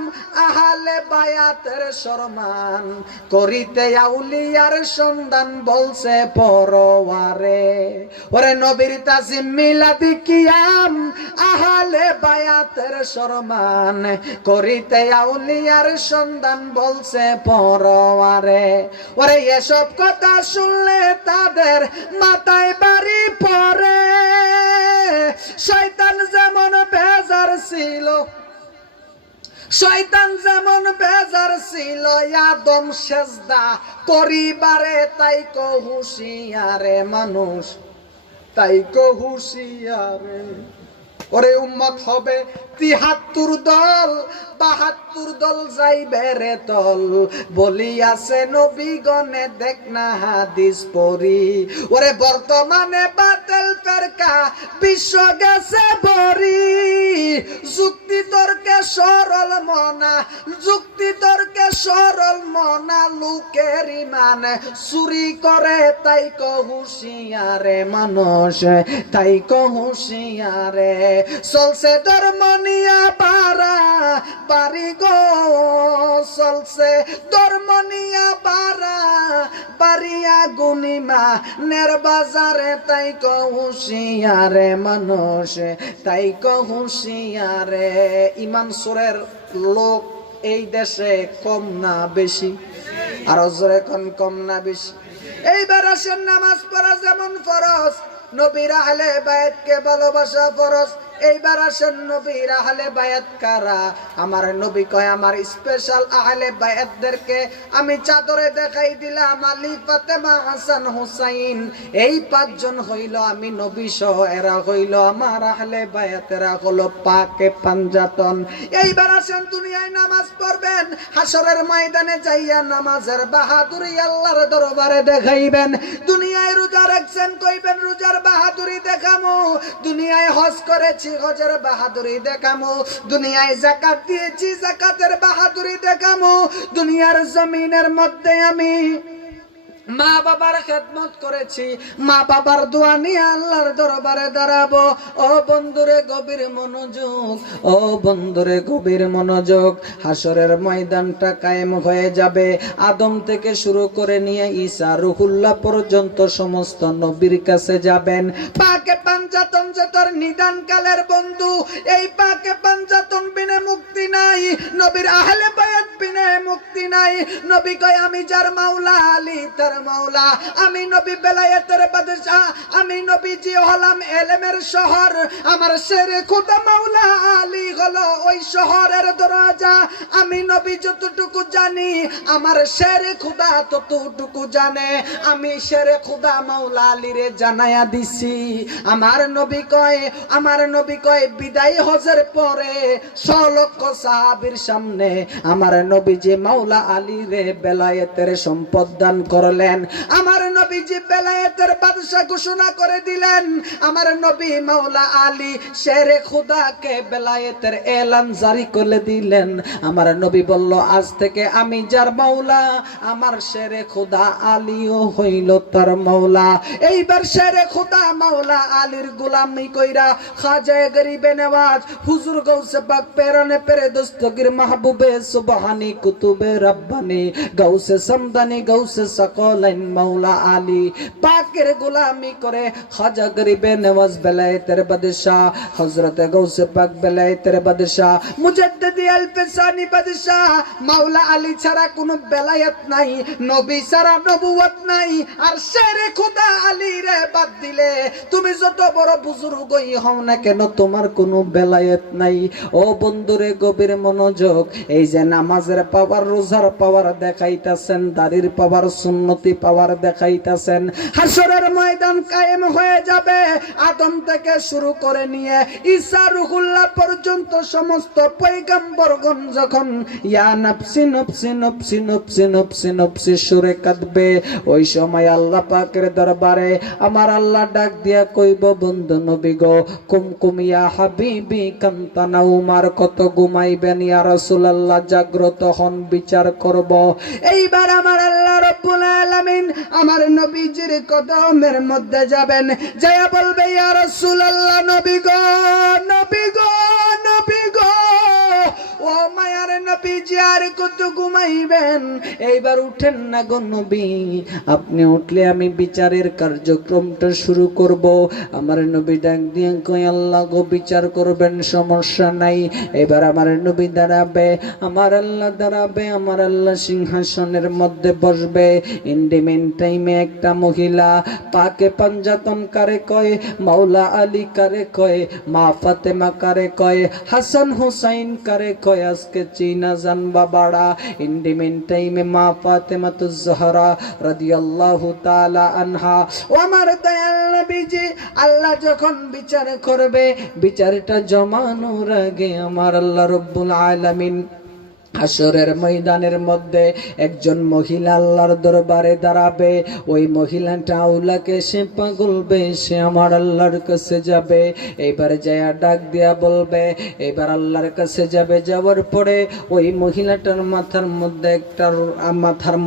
আহলে বায়াতের সম্মান করিতে আউলিয়ার সন্ধান বলছে পরওয়ারে। ওরে নবীর তাজিম মিলাদি কিয়াম আহলে বায়াতের সম্মান করিতে আউলিয়ার সন্ধান বলছে পরওয়ারে। ওরে এসব কথা শুনলে তাদের মাথায় বাড়ি পড়ে। শয়তান যেমন বেজার ছিল, শয়তান যেমন বেজার ছিল আদম সেজদা করিবারে, তাই কো হুঁশিয়ারে মানুষ, তাই কো হুঁশিয়ারে। ওরে উম্মত হবে ৭৩ দল, ৭২ দল যাইবে রে তল, বলিয়াছে নবীগণে দেখ না হাদিস পড়ি। ওরে বর্তমানে বাতিল ফেরকা বিশ্ব গেছে ভরি, যুক্তি তর্কে সরল মনা, যুক্তি তর্কে সরল মনা, লোকের ঈমান চুরি করে, তাই কো হুঁশিয়ারে মানুষ, তাই কো হুঁশিয়ারে। চলছে ধর্ম নিয়া বাড়া বাড়ি গো, চলছে ধর্ম নিয়া বাড়া বাড়ি আগুনি মানের বাজারে, তাই কো হুঁশিয়ারে মানুষ, তাই কো হুঁশিয়ারে। ঈমান চোরের লোক এই দেশে কম না বেশি? আর জোরে কোন কম না বেশি? এইবার আসেন নামাজ পড়া যেমন ফরজ, নবীর আহলে বায়াতকে ভালোবাসা ফরজ। এইবার আসেন নবীর আহলে বায়াত কারা? আমার নবী কয় আমার স্পেশাল আহলে বায়াতদেরকে আমি চাদরে দেখাই দিলাম, আলী ফাতেমা হাসান হুসাইন, এই ৫ জন হইল আমি নবী সহ, এরা হইল আমার আহলে বায়াত, এরা হলো পাকে পাঞ্জাতন। এইবার আসেন দুনিয়ায় নামাজ পড়বেন, হাসরের ময়দানে যাইয়া নামাজের বাহাদুরি আল্লাহর দরবারে দেখাইবেন। দুনিয়ায় রোজা রাখছেন, কইবেন রোজার বাহাদুরি দেখামু। দুনিয়ায় হজ করেছি, হজের বাহাদুরি দেখামু। দুনিয়ায় যাকাত দিয়েছি, যাকাতের বাহাদুরি দেখামু। দুনিয়ার জমিনের মধ্যে আমি মা বাবার খেদমত করেছি, মা বাবার দোয়া নিয়ে আল্লাহর দরবারে দাঁড়াবো। ও বন্ধুরে গভীর মনোযোগ, ও বন্ধুরে গভীর মনোযোগ। হাসরের ময়দানটা কায়েম হয়ে যাবে, আদম থেকে শুরু করে নিয়ে ঈসা রুহুল্লাহ পর্যন্ত সমস্ত নবীর কাছে যাবেন। পাকে পাঞ্জাতন যে তোর নিদান কালের বন্ধু, এই পাকে পাঞ্জাতন বিনে মুক্তি নাই, নবীর আহলে বায়াত বিনে মুক্তি নাই। নবী কয় আমি যার মাওলা আলী তার মাওলা, আমি নবী বেলায়েতের বাদশা, আমি নবীজি হলাম এলেমের শহর, আমার শেরে খোদা মাওলা আলী হলো ওই শহরের দরজা। আমি নবী যতটুকু জানি আমার শেরে খোদা ততটুকু জানে, আমি শেরে খোদা মাওলা আলীরে জানায়া দিছি। আমার নবী কয় বিদায় হজের পরে 100 লক্ষ সাহাবীর সামনে আমার নবীজি মাওলা আলীরে বেলায়েতের সম্পদ দান করলেন। আমার নবীজি বেলায়েতের বাদশা ঘোষণা করে দিলেন। আমার নবী মাওলা আলী শেরে খোদাকে বেলায়েতের এলান জারি করে দিলেন। আমার নবী বলল আজ থেকে আমি যার মাওলা, আমার শেরে খোদা আলীও হইল তার মাওলা। এইবার শেরে খোদা মাওলা আলীর গোলামি কইরা খাজায়ে গরিবে নওয়াজ হুজুর গৌসে পাক পেরানে পেরে দস্তগীর মাহবুবে সুবহানী কুতুবে রব্বানী গৌসে সমদানী গৌসে সকলাইন মাওলা আলী পাকের গোলামি করে খাজা গরিবে নওয়াজ বেলায়েতের বাদশা, হযরত গৌসে পাক বেলায়েতের বাদশা, মুজাদ্দিদি আল-ফিসানি বাদশা। মাওলা আলী ছাড়া কোনো বেলায়েত নাই, নবী ছাড়া নবুয়ত নাই। আর শেরে খোদা আলী রে বাদ দিলে তুমি যত বড় বুজুর্গই হও না কেন তোমার কোনো বেলায়েত নাই। ও বন্ধুরে গভীর মনোযোগ, এই যে নামাজের পাওয়ার, রোজার পাওয়ার দেখাইতাছেন, দাড়ির পাওয়ার, সুন্নতি পাওয়ার দেখাইতাছেন, হাসরের ময়দান কায়েম হয়ে যাবে। আদম থেকে শুরু করে নিয়ে ঈসা রুহুল্লাহ পর্যন্ত সমস্ত পয়গম্বরগণ যখন ইয়া নফসি নফসি নফসি নফসি নফসি নফসি সুরে কাঁদবে, ওই সময় আল্লাহ পাকের দরবারে আমার আল্লাহ ডাক দিয়া কইব বন্ধু নবী গো, কুমকুম ইয়া হাবিবি কান্তানা উমার, কত ঘুমাইবেন ইয়া রাসূলুল্লাহ, জাগ্রত হন বিচার করব। এইবার আমার আল্লাহ রাব্বুল আলামিন আমার নবীজির কদমের মধ্যে যাবেন, যায়া বলবে ইয়া রাসূলুল্লাহ, নবী গো, নবী গো, নবী গো, ও মায়ার নবীজি আর কত ঘুমাইবেন, এইবার উঠেন না গো নবী, আপনি উঠলে আমি বিচারের কার্যক্রমটা শুরু করব। আমার নবী ডাক দিয়ে কই আল্লাহ গো বিচার করবেন, সমস্যা নাই। এবার আমার নবী দাঁড়াবে, আমার আল্লাহ দাঁড়াবে, আমার আল্লাহ সিংহাসনের মধ্যে বসবে। ইন্ডিমেন টাইমে একটা মহিলা পাকে পাঞ্জাতন কারে কয়, মাওলা আলী কারে কয়, মা ফাতেমা কারে কয়, হাসান হুসাইন কারে কয়, আজকে চিনা জানবা বাড়া। ইন্ডিমেন টাইমে মা ফাতেমা তুজ জোহরা রাদিয়াল্লাহু তাআলা আনহা, ও আমার দয়াল নবীজি, আল্লাহ যখন বিচার করবে, বিচারটা জমানোর আগে আমার আল্লাহ রব্বুল আলামিন হাসরের ময়দানের মধ্যে একজন মহিলা আল্লাহর দরবারে দাঁড়াবে। ওই মহিলাটা আউলাকে সে পাগলবে, সে আমার আল্লাহর কাছে যাবে। এবার যায়া ডাক দিয়া বলবে, এবার আল্লাহর কাছে যাবে। যাওয়ার পরে ওই মহিলাটার মাথার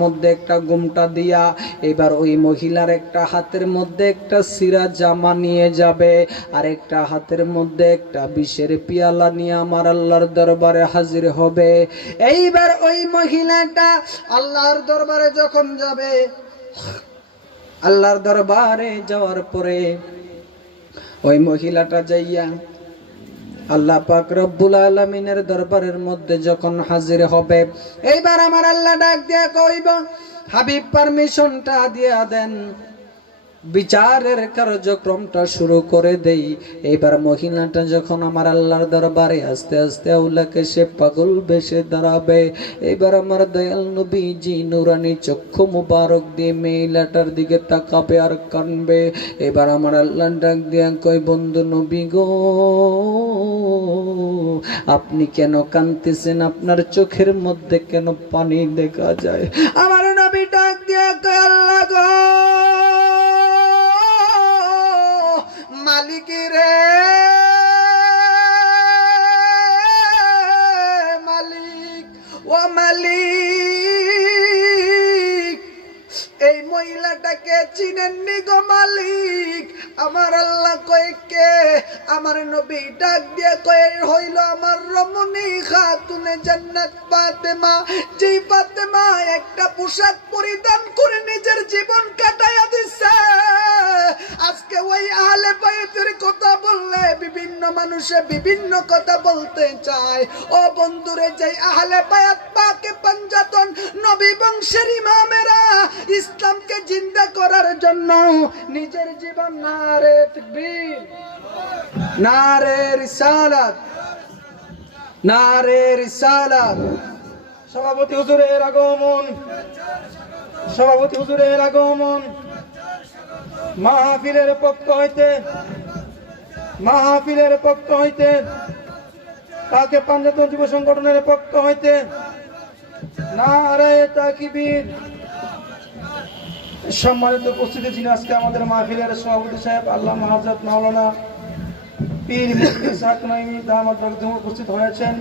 মধ্যে একটা ঘোমটা দিয়া এবার ওই মহিলার একটা হাতের মধ্যে একটা সিরা জামা নিয়ে যাবে, আর একটা হাতের মধ্যে একটা বিষের পিয়ালা নিয়ে আমার আল্লাহর দরবারে হাজির হবে। এইবার ওই মহিলাটা আল্লাহর দরবারে যখন যাবে, আল্লাহর দরবারে যাওয়ার পরে ওই মহিলাটা যাইয়া আল্লাহ পাক রব্বুল আলামিনের দরবারের মধ্যে যখন হাজির হবে, এইবার আমার আল্লাহ ডাক দিয়া কইব, হাবিব পারমিশনটা দিয়া দেন, বিচারের কার্যক্রমটা শুরু করে দেই। এবার মহিলাটা যখন আমার আল্লাহর দরবারে আস্তে আস্তে আউলাকে সে পাগল বেশে দাঁড়াবে, এবার আমার দয়াল নবীজি নুরানি চক্ষু মুবারক দিয়ে মহিলাটার দিকে তাকাবে আর কানবে। এবার আমার আল্লাহ ডাক দিয়া কই, বন্ধু নবী গো, আপনি কেন কাঁদতেছেন? আপনার চোখের মধ্যে কেন পানি দেখা যায়? আমার নবী ডাক দিয়া কই, আল্লাহ গো, মালিক রে মালিক, ও মালিক, এই মহিলাটাকে চিনেননি গো মালিক? আমার আল্লাহ কয় কে? আমার নবী ডাক দিয়ে কয় হইল আমার রমণী খাতুনে জান্নাত ফাতেমা। যেই ফাতেমা একটা পোশাক পরিধান করে নিজের জীবন কাটাইয়া দিছে। আজকে ওই আহলে বাইতের কথা বললে বিভিন্ন মানুষে বিভিন্ন কথা বলতে চায়। ও বন্ধুরে, যে আহলে বায়াত পাকে পাঞ্জাতন নবী বংশের ইমামেরা ইসলামকে জিন্দা করার জন্য নিজের জীবন নারে তাকবীর, নারে রিসালাত, নারে রিসালাত। সভাপতি হুজুরের আগমন, সভাপতি হুজুরের আগমন। মাহফিলের পক্ষ হইতে, মাহফিলের পক্ষ হইতে, তাকে পাঞ্জাতন যুব সংগঠনের পক্ষ হইতে নারায়ে তাকবীর। সম্মানিত উপস্থিতি যিনি আজকে আমাদের মাহফিলের সভাপতি সাহেব আল্লামা হযরত মাওলানা পীর মুফতি ইসহাক নাইমি দামাত বরকাতুহু উপস্থিত হয়েছেন।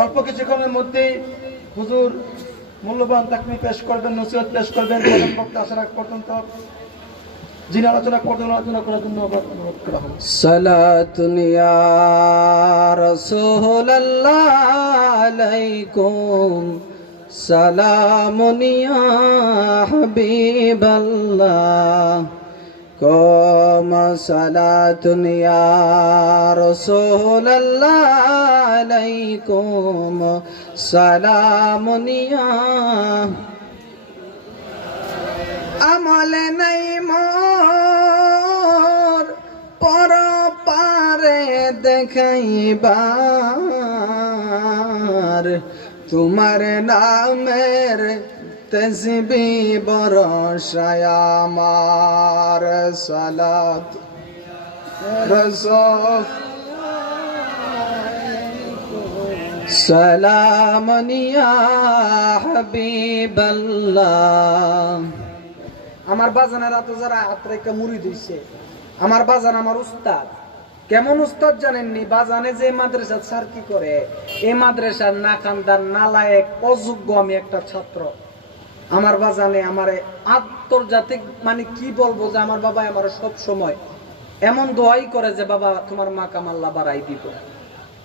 অল্প কিছুক্ষণের মধ্যেই হুজুর মূল্যবান তাকরিম পেশ করবেন, নসিহত পেশ করবেন। প্রধান বক্তা আসার আগ পর্যন্ত যিনি আলোচনা করবেন আলোচনা করার জন্য অনুরোধ করা হবে। সালাতুন ইয়া রাসূলুল্লাহ আলাইকুম, সালামুন ইয়া হাবিবাল্লাহ, কম সালাতুন ইয়া রাসূলুল্লাহ আলাইকুম, সালামুন ইয়া। আমলে নাই মোর পর পারে দেখাইবার, তোমার নামের তসবিহ বরসায় আমার। সালাত রাসূল সালামুন ইয়া হাবিবাল্লাহ। আমার বাজানেরা তো যারা হাত রেখে মুড়ি দিচ্ছে, আমার বাজান আমার উস্তাদ। কেমন উস্তাদ জানেননি? বাজানে যে মাদ্রাসা স্যার কি করে, এই মাদ্রাসার না খানদার নালায়েক অযোগ্য আমি একটা ছাত্র। আমার বাজানে আমারে আন্তর্জাতিক মানে কি বলবো যে আমার বাবা আমার সব সময় এমন দোয়াই করে যে বাবা তোমার মা কামাল্লা বাড়াই দিব।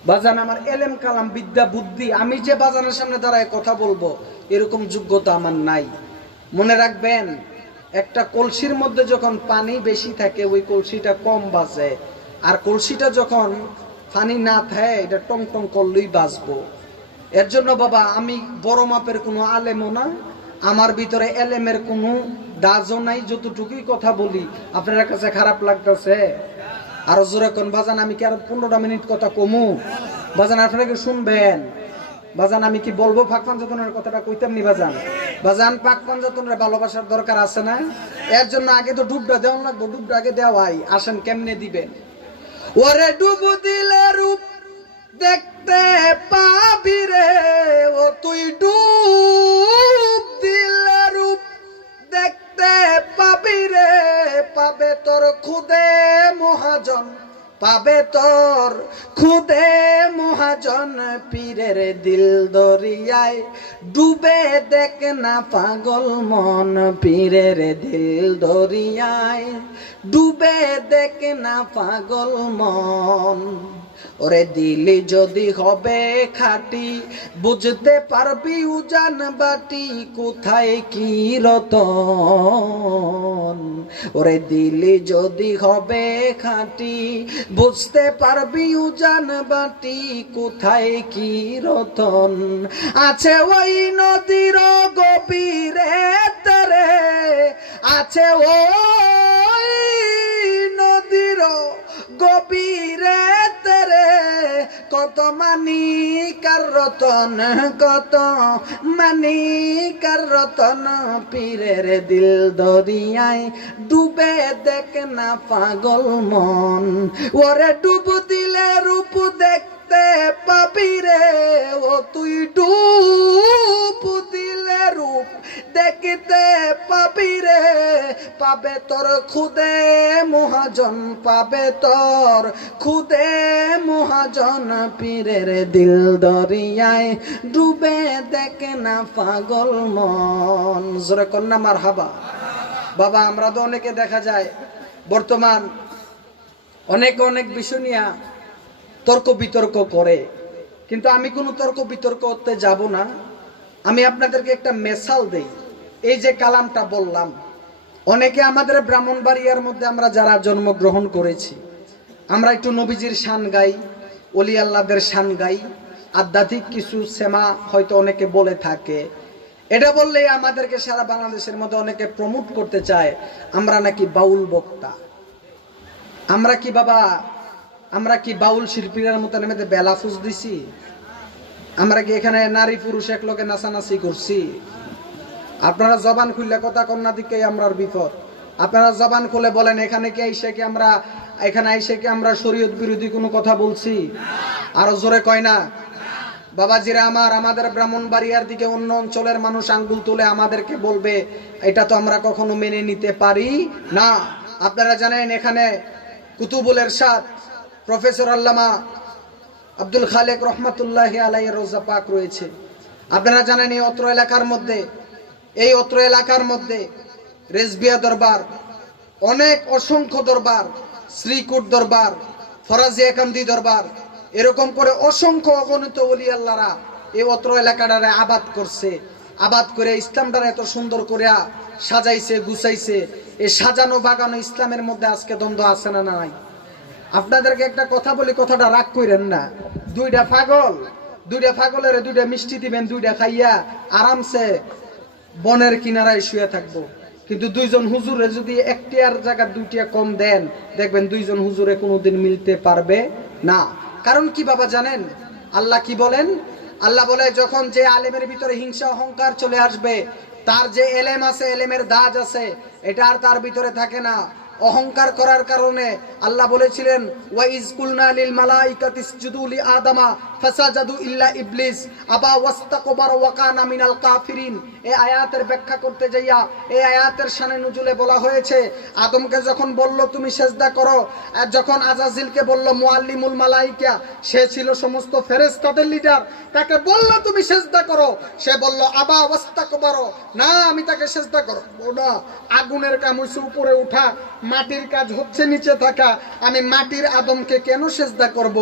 বাজান আমার এলেম কালাম বিদ্যা বুদ্ধি, আমি যে বাজানের সামনে দাঁড়ায় কথা বলবো এরকম যোগ্যতা আমার নাই। মনে রাখবেন, একটা কলসির মধ্যে যখন পানি বেশি থাকে ওই কলসিটা কম বাজে, আর কলসিটা যখন পানি না থাকে এটা টং টং করলেই বাজবো। এর জন্য বাবা আমি বড় মাপের কোনো আলেমও না, আমার ভিতরে এলেমের কোনো দাজও নাই। যতটুকুই কথা বলি আপনার কাছে খারাপ লাগতেছে? আরো জোরে কোন বাজান, আমি কি আরো 15টা মিনিট কথা কমু? বাজান আপনারা কি শুনবেন? বাজান আমি কি বলবো পাক পাঞ্জাতনের কথাটা কইতাম নি বাজান? বাজান পাক পাঞ্জাতনের ভালোবাসার দরকার আছে না? এর জন্য আগে তো ডুবটা দেওয়া লাগবে, ডুবটা আগে দেওয়াই। আসেন কেমনে দিবেন? ওরে ডুবু দিলে রূপ দেখতে পাবি রে, ও তুই ডুব দিলে রূপ দেখতে পাবি রে, পাবে তোর খুদে মহাজন, পাবে তোর খুদে মহাজন। পীরের দিল দরিয়ায় ডুবে দেখ না পাগল মন, পীরের দিল দরিয়ায় ডুবে দেখ না পাগল মন। ওরে দিলি যদি হবে খাটি, বুঝতে পারবি উজান বাটি কোথায় কি রতন। ওরে দিলি যদি হবে খাটি, বুঝতে পারবি উজান বাটি কোথায় কি রতন। আছে ওই নদীর গভীরে তেরে, আছে ওই নদীর গভীরে তেরে, কত মানি কার রতন, কত মানি কার রতন। পীরের দিল দরিয়ায় ডুবে দেখ না পাগল মন, ওরে ডুব দিলে রূপ দেখতে পাবি রে, ও তুই ডুব দিলে রূপ দেখতে পাবি রে, পাবে তোর খুদে মহাজন, পাবে তোর খুদে মহাজন। পীরের দিল দরিয়ায় ডুবে দেখ না পাগল মন। জোরে কন্যা মারহাবা। বাবা আমরা তো অনেকে দেখা যায় বর্তমান অনেক বিষয় নিয়ে তর্ক বিতর্ক করে, কিন্তু আমি কোনো তর্ক বিতর্ক করতে যাব না। আমি আপনাদেরকে একটা মেসাল দেই। এই যে কালামটা বললাম, অনেকে আমাদের ব্রাহ্মণবাড়িয়ার মধ্যে আমরা যারা জন্মগ্রহণ করেছি, আমরা একটু নবীজির শান গাই, ওলি আল্লাহদের শান গাই, আধ্যাত্মিক কিছু সেমা হয়তো অনেকে বলে থাকে। এটা বললেই আমাদেরকে সারা বাংলাদেশের মধ্যে অনেকে প্রমোট করতে চায় আমরা নাকি বাউল বক্তা। আমরা কি বাবা, আমরা কি বাউল শিল্পীদের মতো নেমে বেলাফুজ দিছি? আমরা কি এখানে নারী পুরুষ এক লোকে নাচানাচি করছি? আপনারা জবান খুললে কথা কন্যা দিকে আমরার বিপদ। আপনারা জবান খুলে বলেন এখানে কি আইসে কি আমরা, এখানে আইসে কি আমরা শরীয়ত বিরোধী কোনো কথা বলছি? আরো জোরে কয় না? বাবাজিরা আমার, আমাদের ব্রাহ্মণবাড়িয়ার দিকে অন্য অঞ্চলের মানুষ আঙ্গুল তুলে আমাদেরকে বলবে, এটা তো আমরা কখনো মেনে নিতে পারি না। আপনারা জানেন এখানে কুতুবুল এরশাদ প্রফেসর আল্লামা আব্দুল খালেক রহমাতুল্লাহি আলাইহির রোজা পাক রয়েছে। আপনারা জানেন এই অত্র এলাকার মধ্যে রেজবিয়া দরবার, অনেক অসংখ্য দরবার, শ্রীকুট দরবার, ফরাজিয়া কান্দি দরবার, এরকম করে অসংখ্য অগণিত ওলি আল্লাহরা এই অত্র এলাকাটারে আবাদ করছে। আবাদ করে ইসলামটারে এত সুন্দর করে সাজাইছে, গুছাইছে। এই সাজানো বাগানো ইসলামের মধ্যে আজকে দ্বন্দ্ব আছে না নাই? আপনাদেরকে একটা কথা বলি, কথাটা রাগ কইরেন না। দুইটা পাগলের দুইটা মিষ্টি দিবেন, দুইটা খাইয়া আরামসে বনের কিনারায় শুয়ে থাকবো। কিন্তু দুইজন হুজুরে যদি একটিয়ার জায়গা দুইটিয়া কম দেন, দেখবেন দুইজন হুজুরে কোনোদিন মিলতে পারবে না। কারণ কি বাবা জানেন? আল্লাহ কি বলেন? আল্লাহ বলে যখন যে আলেমের ভিতরে হিংসা অহংকার চলে আসবে, তার যে এলেম আছে, এলেমের দাজ আছে, এটা আর তার ভিতরে থাকে না। অহংকার করার কারণে আল্লাহ বলেছিলেন ওয়াইজ কুলনা লিল মালাইকাতি ইসজুদু লি আদামা ফাসাজাদু ইল্লা ইবলিস আবা ওয়াস্তাকবারা ওয়া কানা মিনাল কাফিরিন। এই আয়াতের ব্যাখ্যা করতে যাইয়া এই আয়াতের শানে নুজুলে বলা হয়েছে, আদমকে যখন বলল তুমি সিজদা করো, আর যখন আজাজিলকে বলল মুআল্লিমুল মালাইকা, সে ছিল সমস্ত ফেরেশতাদের লিডার, তাকে বলল তুমি সিজদা করো, সে বলল আবা ওয়াস্তাকবারা, না আমি তাকে সিজদা করব না। আগুনের কাম হইছে উপরে ওঠা, মাটির কাজ হচ্ছে নিচে থাকা, আমি মাটির আদমকে কেন সিজদা করব?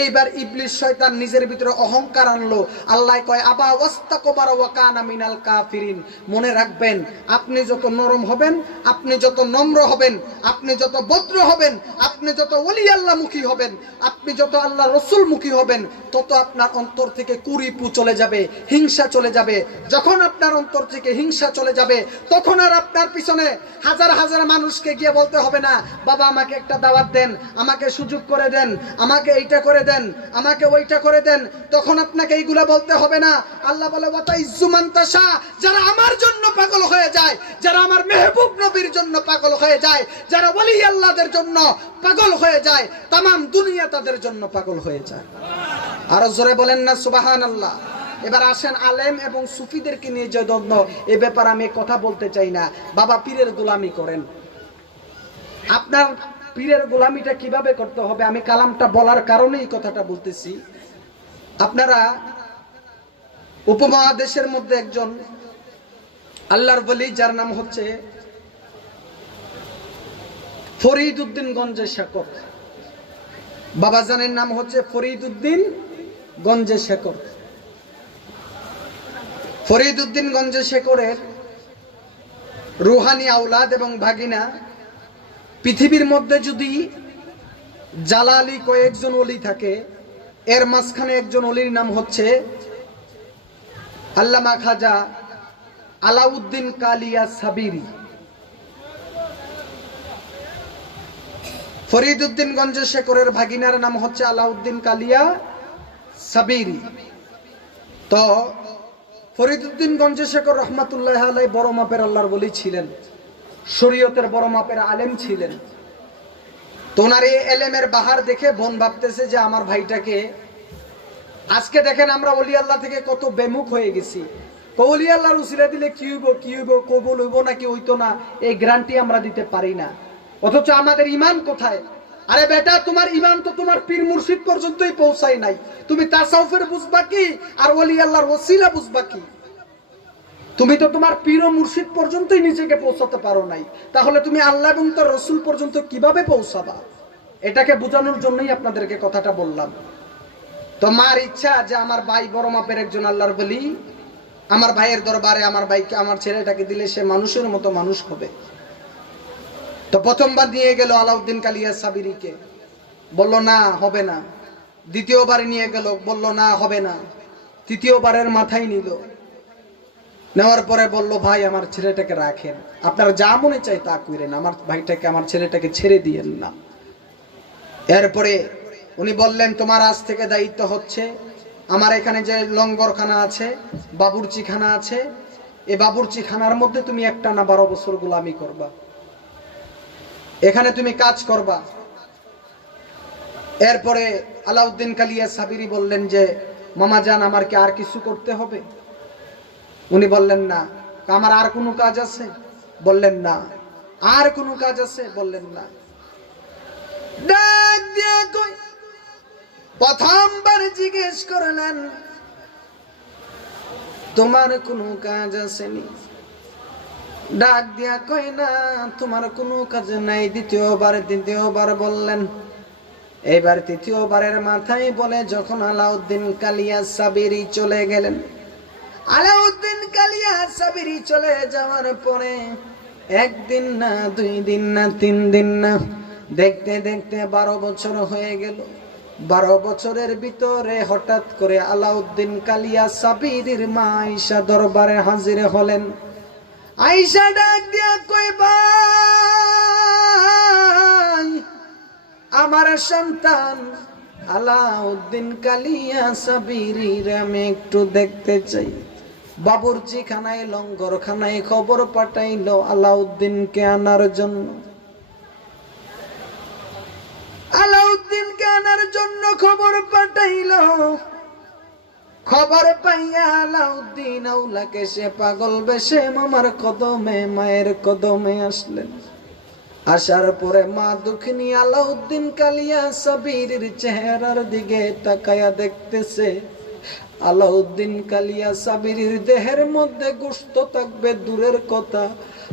এইবার ইবলিস শয়তান নিজের ভিতরে অহংকার আনলো। আল্লাহ কয় আবা ওয়াস্তাকবারা ওয়া কানা মিনাল কাফিরিন। মনে রাখবেন, আপনি যত নরম হবেন, আপনি যত নম্র হবেন, আপনি যত ভদ্র হবেন, আপনি যত ওলি আল্লাহ মুখী হবেন, আপনি যত আল্লাহ রসুল মুখী হবেন, তত আপনার অন্তর থেকে কুরিপু চলে যাবে, হিংসা চলে যাবে। যখন আপনার অন্তর থেকে হিংসা চলে যাবে, তখন আর আপনার পিছনে হাজার হাজার মানুষকে গিয়ে বলতে হবে না, বাবা আমাকে একটা দাওয়াত দেন, আমাকে সুযোগ করে দেন, আমাকে এইটা করে দেন, আমাকে ওইটা করে দেন। তখন আপনাকে এইগুলা বলতে হবে না। আল্লাহ বলে ওয়াতাইজ্জু মান তাশা, যারা আমার জন্য পাগল হয়ে যায়, যারা আমার মেহবুব নবীর জন্য পাগল হয়ে যায়, যারা ওলি আল্লাহদের জন্য পাগল হয়ে যায়, তামাম দুনিয়া তাদের জন্য পাগল হয়ে যায়। আরো জোরে বলেন না সুবহানাল্লাহ। এবার আসেন আলেম এবং সুফিদেরকে নিয়ে যে দ্বন্দ্ব, এ ব্যাপারে আমি কথা বলতে চাই না। বাবা পীরের গোলামি করেন, আপনার পীরের গোলামিটা কিভাবে করতে হবে আমি কালামটা বলার কারণেই কথাটা বলতেছি। আপনারা উপমহাদেশের মধ্যে একজন আল্লাহর ওলি, যার নাম হচ্ছে ফরিদ উদ্দিন গঞ্জে শেখর। বাবাজানের নাম হচ্ছে ফরিদ উদ্দিন গঞ্জে শেখর। ফরিদ উদ্দিন গঞ্জে শেখরের রুহানি আওলাদ এবং ভাগিনা, পৃথিবীর মধ্যে যদি জালালি কয়েকজন ওলি থাকে, এর মাঝখানে একজন ওলির নাম হচ্ছে আল্লামা খাজা আলাউদ্দিন কালিয়া সাবিরি। ফরিদ উদ্দিন গঞ্জে শেখরের ভাগিনার নাম হচ্ছে আলাউদ্দিন কালিয়া সাবিরি। তো ফরিদ উদ্দিন গঞ্জে শেখর রহমাতুল্লাহ আলাইহি বড় মাপের আল্লাহর ওলি ছিলেন, শরীয়তের বড় মাপের আলেম ছিলেন। তো ওনার এই এলেমের বাহার দেখে বোন ভাবতেছে যে আমার ভাইটাকে, আজকে দেখেন আমরা ওলি আল্লাহ থেকে কত বেমুখ হয়ে গেছি। ওলি আল্লাহর উসিলা দিলে কি হইব, কবুল হইব নাকি হইতো না, এই গ্যারান্টি আমরা দিতে পারি না। অথচ আমাদের ইমান কোথায়? আরে বেটা, তোমার ইমান তো তোমার পীর মুর্শিদ পর্যন্তই পৌঁছায় নাই। তুমি তাসাউফের বুঝবা কি আর ওলি আল্লাহর ওসিলা বুঝবা কি? তুমি তো তোমার পীর ও মুর্শিদ পর্যন্তই নিজেকে পৌঁছাতে পারো নাই, তাহলে তুমি আল্লাহ এবং তার রসুল পর্যন্ত কিভাবে পৌঁছাবা? এটাকে বোঝানোর জন্যই আপনাদেরকে কথাটা বললাম। তো মার ইচ্ছা যে আমার ভাই বড় মাপের একজন আল্লাহর বলি, আমার ভাইয়ের দরবারে আমার ভাইকে, আমার ছেলেটাকে দিলে সে মানুষের মতো মানুষ হবে। তো প্রথমবার নিয়ে গেল আলাউদ্দিন কালিয়া সাবিরিকে, বলল না হবে না। দ্বিতীয়বার নিয়ে গেল, বলল না হবে না। তৃতীয়বারের মাথায় নিল, নেওয়ার পরে বলল ভাই আমার ছেলেটাকে রাখেন, আপনারা যা মনে চাই তা করেন, আমার ভাইটাকে, আমার ছেলেটাকে ছেড়ে দিয়েন না। এরপরে উনি বললেন তোমার আজ থেকে দায়িত্ব হচ্ছে আমার এখানে যে লঙ্গরখানা আছে, বাবুর্চিখানা আছে, এই বাবুর্চিখানার মধ্যে তুমি একটানা 12 বছর গোলামি করবা, এখানে তুমি কাজ করবা। এরপরে আলাউদ্দিন কালিয়া সাবিরি বললেন যে মামা জান আমার কি আর কিছু করতে হবে? উনি বললেন না। আমার আর কোনো কাজ আছে? বললেন না। আর কোনো কাজ আছে? বললেন না। ডাক দিয়ে কই প্রথমবার জিজ্ঞেস করলেন তোমার কোনো কাজ আসেনি? ডাক দিয়া কই না তোমার কোনো কাজ নাই। দ্বিতীয়বার বললেন। এইবার তৃতীয়বারের মাথায় বলে যখন আলাউদ্দিন কালিয়া সাবিরি চলে গেলেন, আলাউদ্দিন কালিয়া সাবিরি চলে যাওয়ার পরে 1 দিন না 2 দিন না 3 দিন না, দেখতে দেখতে 12 বছর হয়ে গেল। 12 বছরের ভিতরে হঠাৎ করে আলাউদ্দিন কালিয়া সাবিরির মা আয়েশা দরবারে হাজির হলেন। আয়েশা ডাক দিয়া কই ভাই আমার সন্তান আলাউদ্দিন কালিয়া সাবিরির আমি একটু দেখতে চাই। বাবুর্চিখানায় লঙ্গরখানায় খবর পাঠাইল আলাউদ্দিনকে আনার জন্য। আলাউদ্দিনকে আনার জন্য খবর পাঠাইল। খবর পাইয়া আলাউদ্দিন আউলাকে সে পাগল বেশে মামার কদমে, মায়ের কদমে আসলেন। আসার পরে মা দুঃখিনী আলাউদ্দিন কালিয়া সাবিরির চেহারার দিকে তাকায়া দেখতেছে। আলাউদ্দিন কালিয়া সাবিরির দেহের মধ্যে গোশত থাকবে দূরের কথা,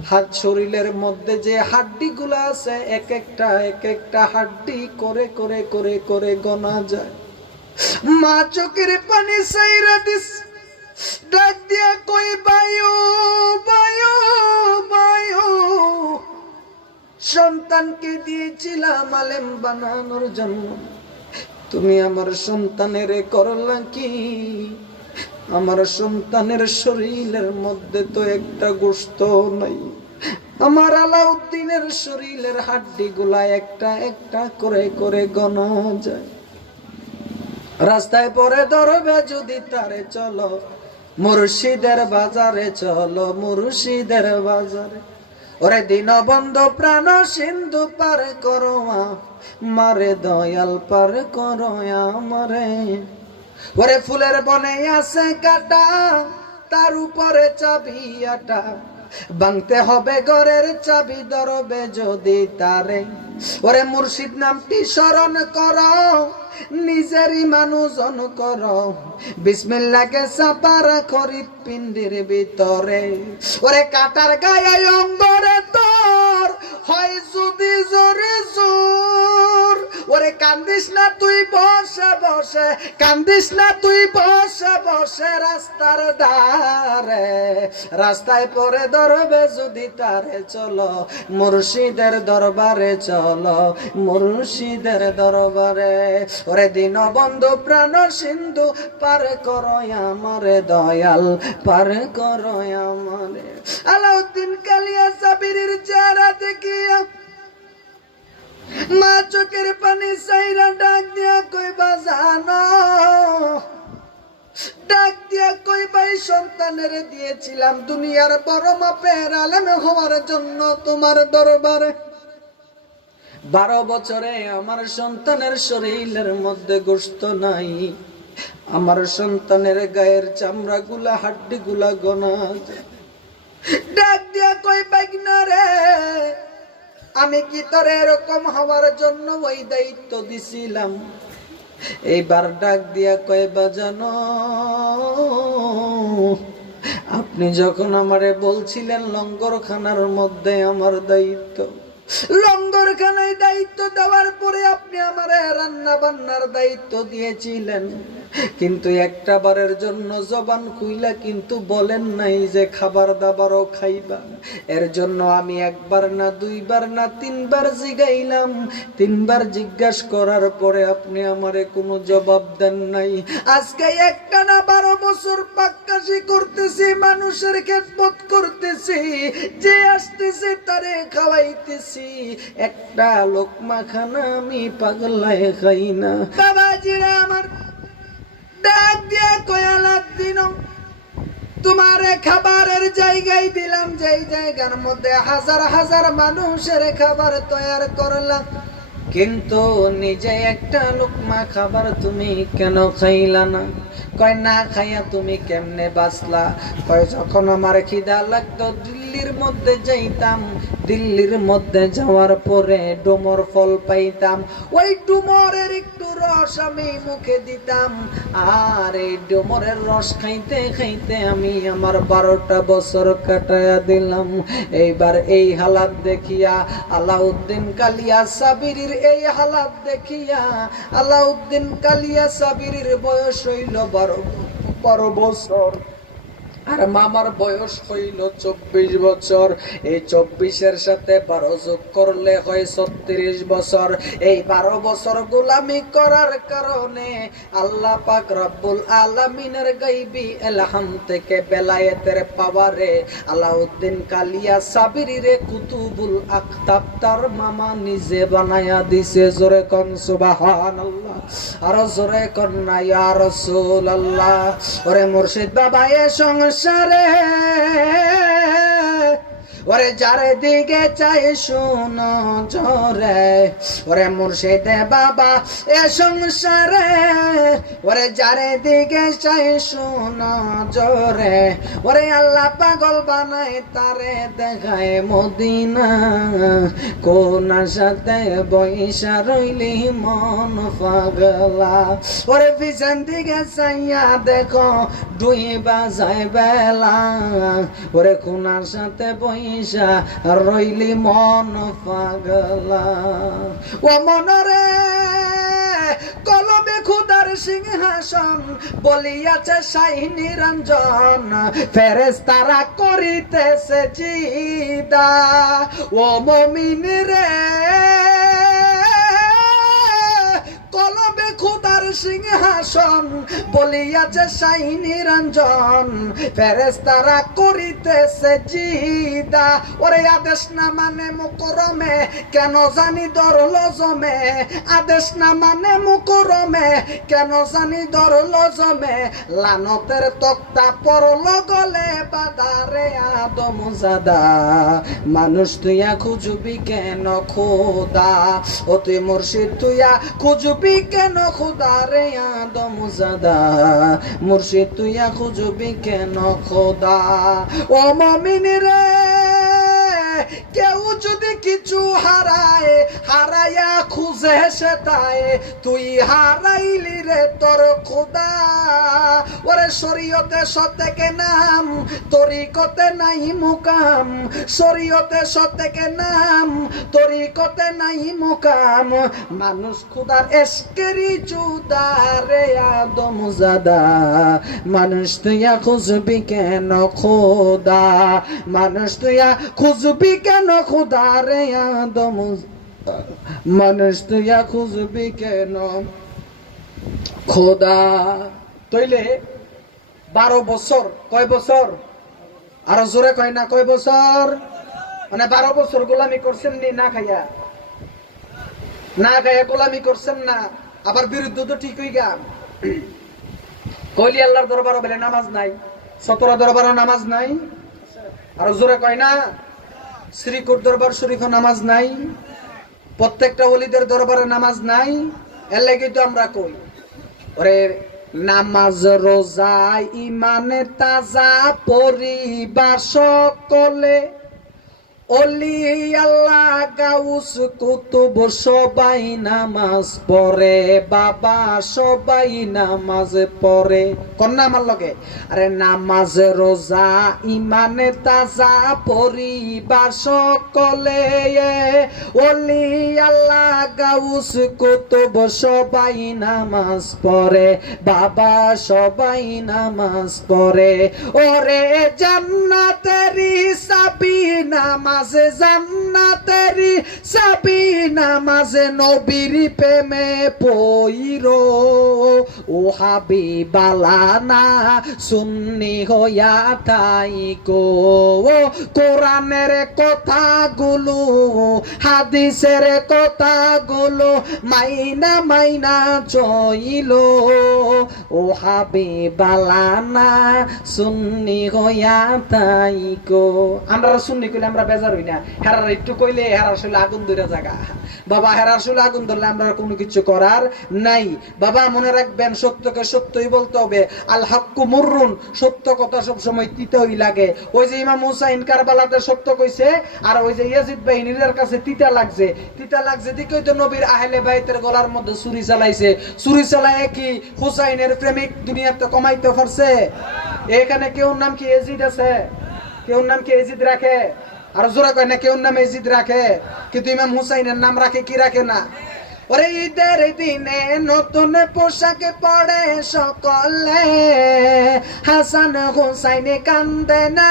হাত শরীরের মধ্যে যে হাড্ডি গুলা আছে এক একটা হাড্ডি করে করে করে করে গোনা যায়। মা চোখের পানি সাইরা দিস, ডাক দিয়া কই বায়ু বায়ু বায়ু সন্তানকে দিয়েছিলাম আলেম বানানোর জন্য, তুমি আমার সন্তানের করলা কি? আমার সন্তানের শরীরের মধ্যে তো একটা গোশত নাই। আমার আলাউদ্দিনের শরীরের হাড্ডি গুলা একটা একটা করে করে গোনা যায়। রাস্তায় পরে ধরবে যদি তারে চলো মুর্শিদের বাজারে, চলো মুর্শিদের বাজারে। ওরে দীনবন্ধু প্রাণ সিন্ধু পার করো মারে দয়াল পার করো আমারে। ওরে ফুলের বনে আছে কাটা, তার উপরে চাবি আটা, ভাঙতে হবে ঘরের চাবি ধরবে যদি তারে। ওরে মুর্শিদ নামটি স্মরণ করো, নিজেরই মানুষজন করো, বিসমিল্লাহকে চাপা রাখো হৃৎপিণ্ডের ভিতরে। ওরে কাটার গায়ে অঙ্গরে তোর হয় যদি জোরে জোর, ওরে কান্দিস না তুই বসে বসে, কান্দিস না তুই বসে বসে রাস্তার ধারে। রাস্তায় পরে ধরবে যদি তারে, চলো মুর্শিদের দরবারে, চলো মুর্শিদের দরবারে। ওরে দীনবন্ধু প্রাণ সিন্ধু পার করো আমারে দয়াল, পার করো আমারে। আলাউদ্দিন কালিয়া সাবিরির চেহারা দেখিয়া মা চোখের পানি সাইরা ডাক দিয়া কই বাজানো, ডাক দিয়া কই ভাই সন্তানের দিয়েছিলাম দুনিয়ার বড় মাপের আলেম হওয়ার জন্য তোমার দরবারে। 12 বছরে আমার সন্তানের শরীরের মধ্যে গোশত নাই, আমার সন্তানের গায়ের চামড়া গুলা হাড্ডি গুলা গোনা। ডাক দিয়া কই বাইগনা রে, আমি কি তোর এরকম হওয়ার জন্য ওই দায়িত্ব দিছিলাম? এইবার ডাক দিয়া কয় বাজানো আপনি যখন আমারে বলছিলেন লঙ্গরখানার মধ্যে আমার দায়িত্ব, লঙ্গরখানায় দায়িত্ব দেওয়ার পরে আপনি আমারে রান্না বান্নার দায়িত্ব দিয়েছিলেন, কিন্তু একটা বারের জন্য জবান খুইলা কিন্তু বলেন নাই যে খাবার দাবারও খাইবা। এর জন্য আমি একবার না দুইবার না তিনবার জিগাইলাম। তিনবার জিজ্ঞাসা করার পরে আপনি আমারে কোনো জবাব দেন নাই। আজকে একটা না 12 বছর পাক্কাশি করতেছি, মানুষের খেদমত করতেছি, যে আসতেছে তারে খাওয়াইতেছি, একটা লোকমা খানা আমি পাগলায় খাই না। বাবাজিরা আমার ডাক দিয়ে কয়ালাত দিন, তোমারে খাবারের জায়গায় দিলাম, যেই জায়গার মধ্যে হাজার হাজার মানুষের খাবার তৈরি করলাম, কিন্তু নিজে একটা লোকমা খাবার তুমি কেন খাইলা না? কয় না খাইয়া তুমি কেমনে বাঁচলা? কয় যখন আমার খিদা লাগতো দিল্লির মধ্যে যাইতাম, দিল্লির মধ্যে যাওয়ার পরে ডুমর ফল পাইতাম, ওই ডুমরের একটু রস আমি মুখে দিতাম, আর এই ডুমরের রস খাইতে খাইতে আমি আমার 12টা বছর কাটায়া দিলাম। এইবার এই হালাত দেখিয়া আলাউদ্দিন কালিয়া সাবিরির এই হালাত দেখিয়া আলাউদ্দিন কালিয়া সাবিরির বয়স হইল 12 বছর, আর মামার বয়স হইল 24 বছর। এই 24-এর সাথে 12 যোগ করলে হয় 36 বছর। এই 12 বছর গোলামি করার কারণে আল্লাহ পাক রব্বুল আলামিনের গায়বী ইলহাম থেকে বেলায়েতের পাওয়ারে আলাউদ্দিন কালিয়া সাবিরিরে কুতুবুল আকতাব তার মামা নিজে বানায়া দিছে। জোরে কোন সুবহানাল্লাহ, আর জোরে কোন না ইয়া রাসূলুল্লাহ। ওরে মুর্শিদ বাবা এ সংসারে, ওরে যারে দিকে চাই শুনো জোরে, ওরে মুর্শিদে বাবা এ সংসারে, ওরে যারে দিকে চাই শুনো জোরে, ওরে আল্লাহ পাগল বানায় তারে দেখায় মদিনা, কোন আশাতে বইসা রইলি মন পাগলা, ওরে পিছন দিকে চাইয়া দেখো 2 বাজায় বেলা, ওরে কোন আশাতে বইসা রইলি মন পাগলা। ও মনরে কলবে খুদার সিংহাসন বলিয়াছে সাই নিরঞ্জন, ফেরেশতারা করিতেছে জিদা। ও মুমিন রে কলবে খুদার সিংহাসন বলিয়াছে সাই নিরঞ্জন, ফেরেশতারা করিতেছে জিদা। ওরে আদেশ না মানে মুকরমে কেন জানি ধরল জমে, আদেশ না মানে মুকরমে কেন জানি ধরল জমে, লানতের তক্তা পড়ল গলে বাদারে আদম জাদা, মানুষ তুইয়া খুঁজবি কেন খোদা, ও তুই মুর্শিদ তুইয়া খুঁজবি কেন খোদা রে আদম জাদা, মুর্শিদ তুইয়া খুঁজবি কেন খোদা। ও মুমিন রে কেউ যদি কিছু হারায় হারায়া খুঁজে সেটায়, তুই হারাইলি রে তোর খোদা। ওরে শরীয়তে সতেকে নাম তরিকতে নাই মুকাম, শরীয়তে সতেকে নাম তরিকতে নাই মুকাম, মানুষ খুদার এসকেরি চুদারে আদম জাদা, মানুষ তুইয়া খুঁজবি কেন খোদা, মানুষ তুইয়া খুঁজবি কেন খোদা রে আদম, মানুষ তুইয়া খুঁজবি কেন খোদা। তইলে 12 বছর, কয় বছর? আরো জোরে কয় না কয় বছর? মানে 12 বছর গোলামি করছেন নি না খাইয়া? না খাইয়া গোলামি করছেন না, আবার বিরুদ্ধ তো ঠিক হই গা। কইলি আল্লাহর দরবারও বলে নামাজ নাই, 17 দরবারও নামাজ নাই, আরো জোরে কয় না? শ্রীকুট দরবার শরীফে নামাজ নাই, প্রত্যেকটা ওলিদের দরবারে নামাজ নাই। এর লাগি তো আমরা কই ওরে নামাজ রোজা ইমানে তাজা পরিবার সকলে, অলি আল্লাহ গাউস কুতুব সবাই নামাজ পড়ে, বাবা সবাই নামাজ পড়ে। কন্যা আমার লগে আরে নামাজ রোজা ইমানে তাজা পরিবার সকলে, অলি আল্লাহ গাউস কুতুব সবাই নামাজ পড়ে, বাবা সবাই নামাজ পড়ে। ওরে জান্নাতেরি সাবি নামাজে, জান্নাতেরি সাবি নামাজে, নবীর প্রেমে পইরো ও হাবিবালানা সুন্নি হইয়া থাইকো। কোরআনের কথাগুলো হাদিসের কথাগুলো মাইনা মাইনা চইলো ও হাবিবালানা সুন্নি হইয়া থাইকো। আমরা সুন্নি কইলে আমরা বেজার হই না, হেরার একটু কইলে হেরার আসলে আগুন ধরে জায়গা। বাবা হেরার আসলে আগুন ধরলে আমরা কোনো কিছু করার নাই। বাবা মনে রাখবেন, সত্যকে সত্যই বলতে হবে। আল হাক্কু মুররুন, সত্য কথা সব সময় তিতাই লাগে। ওই যে ইমাম হুসাইন কারবালাতে সত্য কইছে, আর ওই যে ইয়াজিদ বাহিনীর কাছে তিতা লাগছে। তিতা লাগছে দিকেই তো নবীর আহলে বাইতের গলার মধ্যে ছুরি চালাইছে। ছুরি চালায় কি হুসাইনের প্রেমিক দুনিয়াতে কমাইতে পারছে? এখানে কেউ নাম কি এজিদ আছে? কেউ নাম কি এজিদ রাখে? আর জোরা কয় না কেউ নাম এজিদ রাখে, কিন্তু ইমাম হুসাইনের নাম রাখে কি রাখে না? ওরে ঈদের দিনে নতুন পোশাক পরে সকলে, হাসান হুসাইনে কান্দে না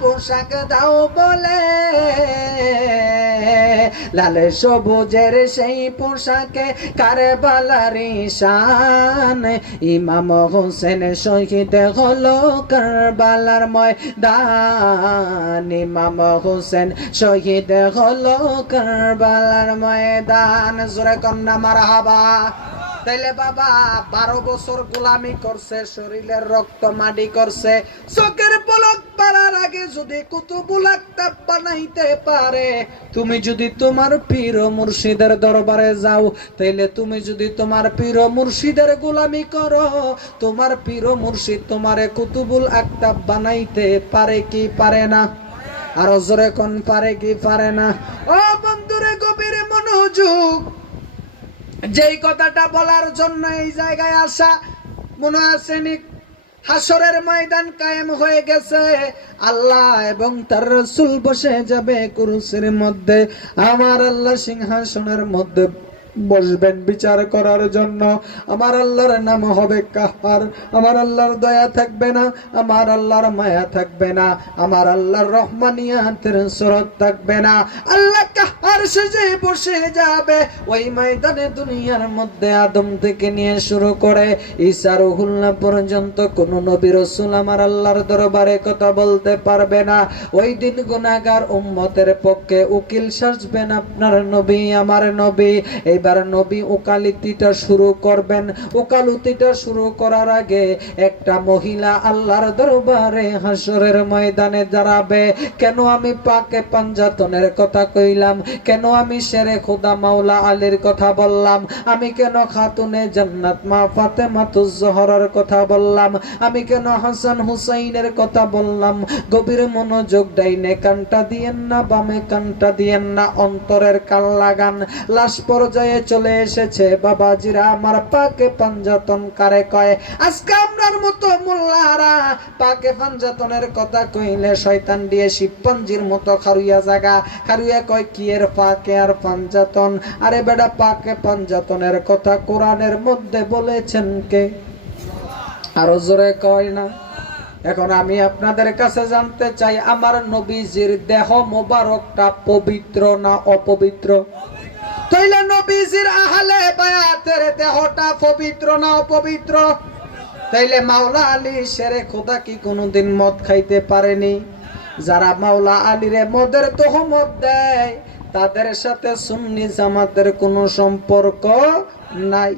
পোশাক দাও বলে। লাল সবুজের সেই পোশাকে কারবালার শান, ইমাম হোসেন শহীদ হলো কারবালার ময়দান, ইমাম হোসেন শহীদ হলো কারবালার ময়দান। জোরে কন্যা মারহাবা। তাইলে বাবা 12 বছর গোলামি করছে, শরীরের রক্ত মাটি করছে, চোখের পলক পারার আগে যদি কুতুবুল আকতাব বানাইতে পারে, তুমি যদি তোমার পীর মুর্শিদের দরবারে যাও, তাইলে তুমি যদি তোমার পীর মুর্শিদের গোলামি করো, তোমার পীর মুর্শিদ তোমারে কুতুবুল আকতাব বানাইতে পারে কি পারে না? আর জোরে কোন পারে কি পারে না? ও বন্ধুরে গভীর মনোযোগ, যেই কথাটা বলার জন্য এই জায়গায় আসা, মনে আসেনি হাসরের ময়দান কায়েম হয়ে গেছে, আল্লাহ এবং তার রাসূল বসে যাবে কুরসির মধ্যে, আমার আল্লাহ সিংহাসনের মধ্যে বসবেন বিচার করার জন্য। আমার আল্লাহর নাম হবে কাহার। আমার আল্লাহর দয়া থাকবে না, আমার আল্লাহর মায়া থাকবে না, আমার আল্লাহর রহমানিয়াতের সুরত থাকবে না। আল্লাহ কাহার সেজে বসে যাবে ওই ময়দানে। দুনিয়ার মধ্যে আদম থেকে নিয়ে শুরু করে ঈসা রুহুল্লাহ পর্যন্ত কোন নবী রাসূল আমার আল্লাহর দরবারে কথা বলতে পারবে না। ওই দিন গুনাহগার উম্মতের পক্ষে উকিল সাজবেন আপনার নবী, আমার নবী। এইবার নবী ওকালতিটা শুরু করবেন। ওকালতিটা শুরু করার আগে একটা মহিলা আল্লাহর দরবারে হাসরের ময়দানে দাঁড়াবে। কেন আমি পাকে পাঞ্জাতনের কথা কইলাম? কেন আমি শেরে খোদা মাওলা আলীর কথা বললাম? আমি কেন খাতুনে জান্নাত মা ফাতেমাতুজ জোহরার কথা বললাম? আমি কেন হাসান হুসাইনের কথা বললাম? গভীর মনোযোগ, ডাইনে কানটা দিয়েন না, বামে কানটা দিয়েন না, অন্তরের কান লাগান। লাশ পর্যায়ে চলে এসেছে বাবাজিরা আমার। পাকে পাঞ্জাতন কারে কয়? আজকে আমরার মতো মোল্লারা পাকে পাঞ্জাতনের কথা কইলে শয়তান দিয়ে শিবপঞ্জির মতো খারুইয়া জায়গা। খারুইয়া কয় কি এর পাকে আর পাঞ্জাতন? আরে বেটা, পাকে পাঞ্জাতনের কথা কোরআনের মধ্যে বলেছেন কে? আরো জোরে কয় না? এখন আমি আপনাদের কাছে জানতে চাই, আমার নবীজির দেহ মোবারকটা পবিত্র না অপবিত্র? তাইলে নবীজির আহলে বায়াতের দেহটা পবিত্র না অপবিত্র? তাইলে মাওলা আলী শেরে খোদা কি কোনোদিন মদ খাইতে পারেনি? যারা মাওলা আলীরে মদের তহমত দেয়, তাদের সাথে সুন্নি জামাতের কোনো সম্পর্ক নাই।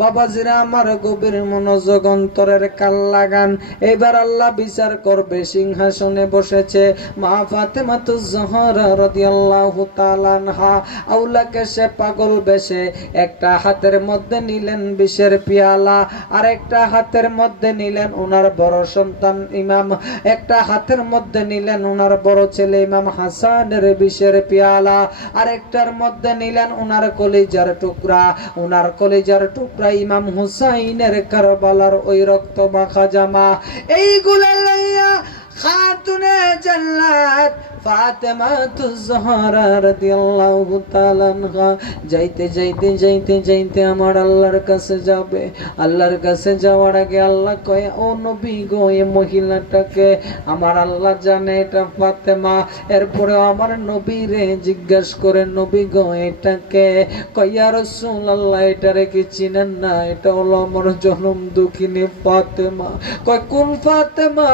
বাবাজিরা আমার গভীর মনোযোগ অন্তরের কান লাগান। এবার আল্লাহ বিচার করবে, সিংহাসনে বসেছে মা ফাতেমাতুজ জোহরা রাদিয়াল্লাহু তাআলা আনহা। আউলাকে সে পাগল বেশে একটা হাতের মধ্যে নিলেন বিষের পেয়ালা, আর একটা হাতের মধ্যে নিলেন ওনার বড় সন্তান ইমাম, একটা হাতের মধ্যে নিলেন ওনার বড় ছেলে ইমাম হাসানের বিষের পেয়ালা, আর একটার মধ্যে নিলেন ওনার কলিজার টুকরা, ওনার কলিজার টুকরা ইমাম হুসাইনের কারবালার ওই রক্ত মাখা জামা। এইগুলা লইয়া খাতুনে জান্নাত ফাতেমাতুজ জোহরা রাদিয়াল্লাহু তাআলা আনহা যাইতে যাইতে যাইতে যাইতে আমার আল্লাহর কাছে যাবে। আল্লাহর কাছে যাওয়ার আগে আল্লাহ কয়, ও নবী গো, এই মহিলাটাকে আমার আল্লাহ জানে এটা ফাতেমা। এরপরে আমার নবীরে জিজ্ঞেস করে, নবী গো এটাকে? কয়, ইয়া রাসূলুল্লাহ এটারে কি চিনেন না? এটা হলো আমার জনম দুঃখিনী ফাতেমা। কয়, কোন ফাতেমা?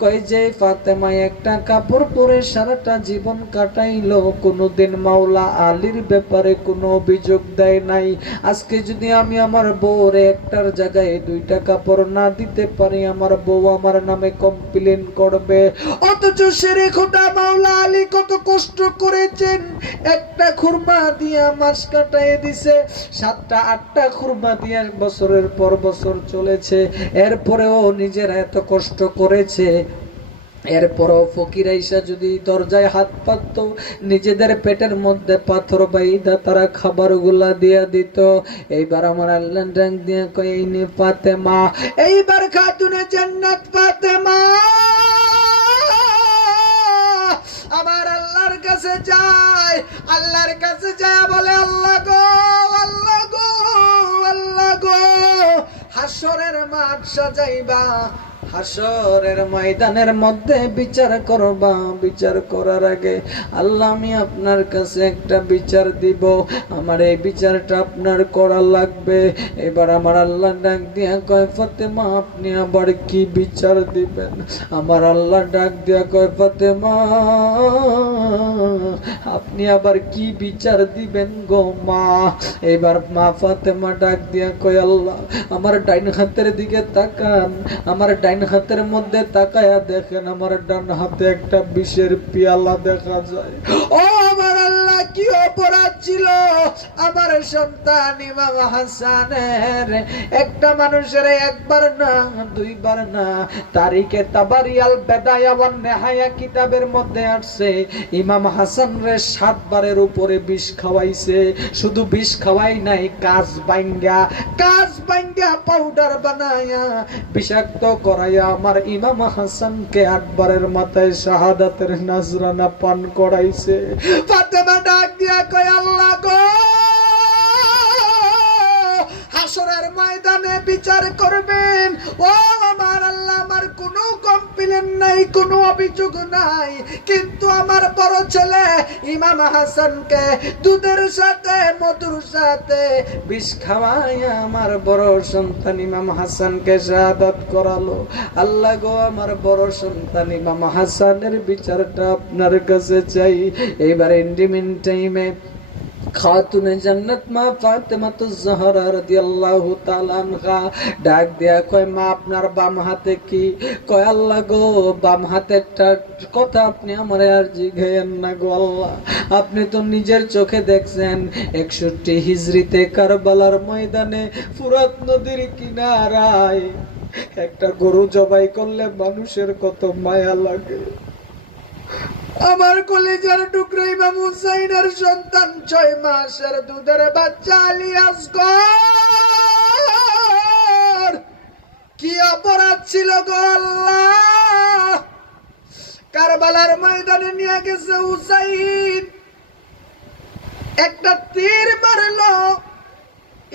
কয়, যে ফাতেমা একটা কাপড় পরে সারাটা জীবন কাটাইলো, কোনোদিন মাওলা আলীর ব্যাপারে কোনো অভিযোগ দেয় নাই। আজকে যদি আমি আমার বউর একটার জায়গায় দুইটা কাপড় না দিতে পারি, আমার বউ আমার নামে কমপ্লেন করবে। অথচ সেরে খোদা মাওলা আলী কত কষ্ট করেছেন, একটা খুরমা দিয়া মাস কাটাই দিছে, 7টা 8টা খুরমা দিয়া বছরের পর বছর চলেছে। এরপরেও নিজেরা এত কষ্ট করেছে, এরপরও ফকির আইসা যদি দরজায় হাত পাতত, নিজেদের পেটের মধ্যে পাথর বাইদা তারা খাবার গুলা দিয়া দিত। এইবার আমার আল্লাহ ডাক দিয়া কয়, এই নে ফাতেমা। এইবার খাতুনে জান্নাত ফাতেমা আমার আল্লাহর কাছে যায়, আল্লাহর কাছে যায় বলে, আল্লাহ গো, আল্লাহ গো, আল্লাহ গো, হাসরের মাঠ সাজাইবা, হাসরের ময়দানের মধ্যে বিচার করবা। বিচার করার আগে আল্লাহ আমি আপনার কাছে একটা বিচার দিব, আমার এই বিচারটা আপনার করা লাগবে। এবার আমার আল্লাহ ডাক দিয়া কয়, ফাতেমা আপনি আবার কি বিচার দিবেন? আমার আল্লাহ ডাক দিয়া কয়, ফাতেমা আপনি আবার কি বিচার দিবেন গো মা? এবার মা ফাতেমা ডাক দিয়া কয়, আল্লাহ আমার ডাইন হাতের দিকে তাকান, আমার ডাইন হাতের মধ্যে তাকায়া দেখেন আমার ডান হাতে একটা বিষের পেয়ালা দেখা যায়। ও আমার আল্লাহ, কি অপরাধ ছিল আমার সন্তান ইমাম হাসানের? একটা মানুষের একবার না দুইবার না, তারিখে তাবারিয়াল বেদায়া ওয়ান নেহায়া কিতাবের মধ্যে আসছে ইমাম হাসান রে 7 বারের উপরে বিষ খাওয়াইছে। শুধু বিষ খাওয়াই নাই, কাজ বাইঙ্গা পাউডার বানায়া বিষাক্ত করাইয়া আমার ইমাম হাসানকে 8 বারের মাথায় শাহাদাতের নাজরানা পান করাইছে। ফাতেমা ডাক দিয়া কয়, আল্লাহ গো, হাসরের ময়দানে বিচার করবেন। ও আমার আল্লাহ, আমার কোনো কমপ্লেন নাই, কোনো অভিযোগ নাই, কিন্তু আমার বড় ছেলে ইমাম হাসানকে দুধের সাথে মধুর সাথে বিষ খাওয়াইয়া আমার বড় সন্তান ইমাম হাসানকে শাহাদাত করালো। আল্লাহ গো, আমার বড় সন্তান ইমাম হাসানের বিচারটা আপনার কাছে চাই। এইবার ইন্ডিমিন টাইমে খাতুনে জান্নাত মা ফাতেমাতুজ জোহরা রাদিয়াল্লাহু তাআলা আনহা ডাক দেয়া কয়, মা আপনার বাম হাতে কি? কয়, আল্লাহ গো, বাম হাতেরটা কথা আপনি আমারে আর জিজ্ঞেন না গো আল্লাহ, আপনি তো নিজের চোখে দেখছেন 61 হিজরিতে কারবালার ময়দানে ফুরাত নদীর কিনারায় একটা গরু জবাই করলে মানুষের কত মায়া লাগে। আমার কলিজার টুকরো ইমাম হুসাইনের সন্তান 6 মাসের দুধের বাচ্চা আলী আসগর, কি অপরাধ ছিল গো আল্লাহ? কারবালার ময়দানে নিয়ে গেছে হুসাইন, একটা তীর মারলো,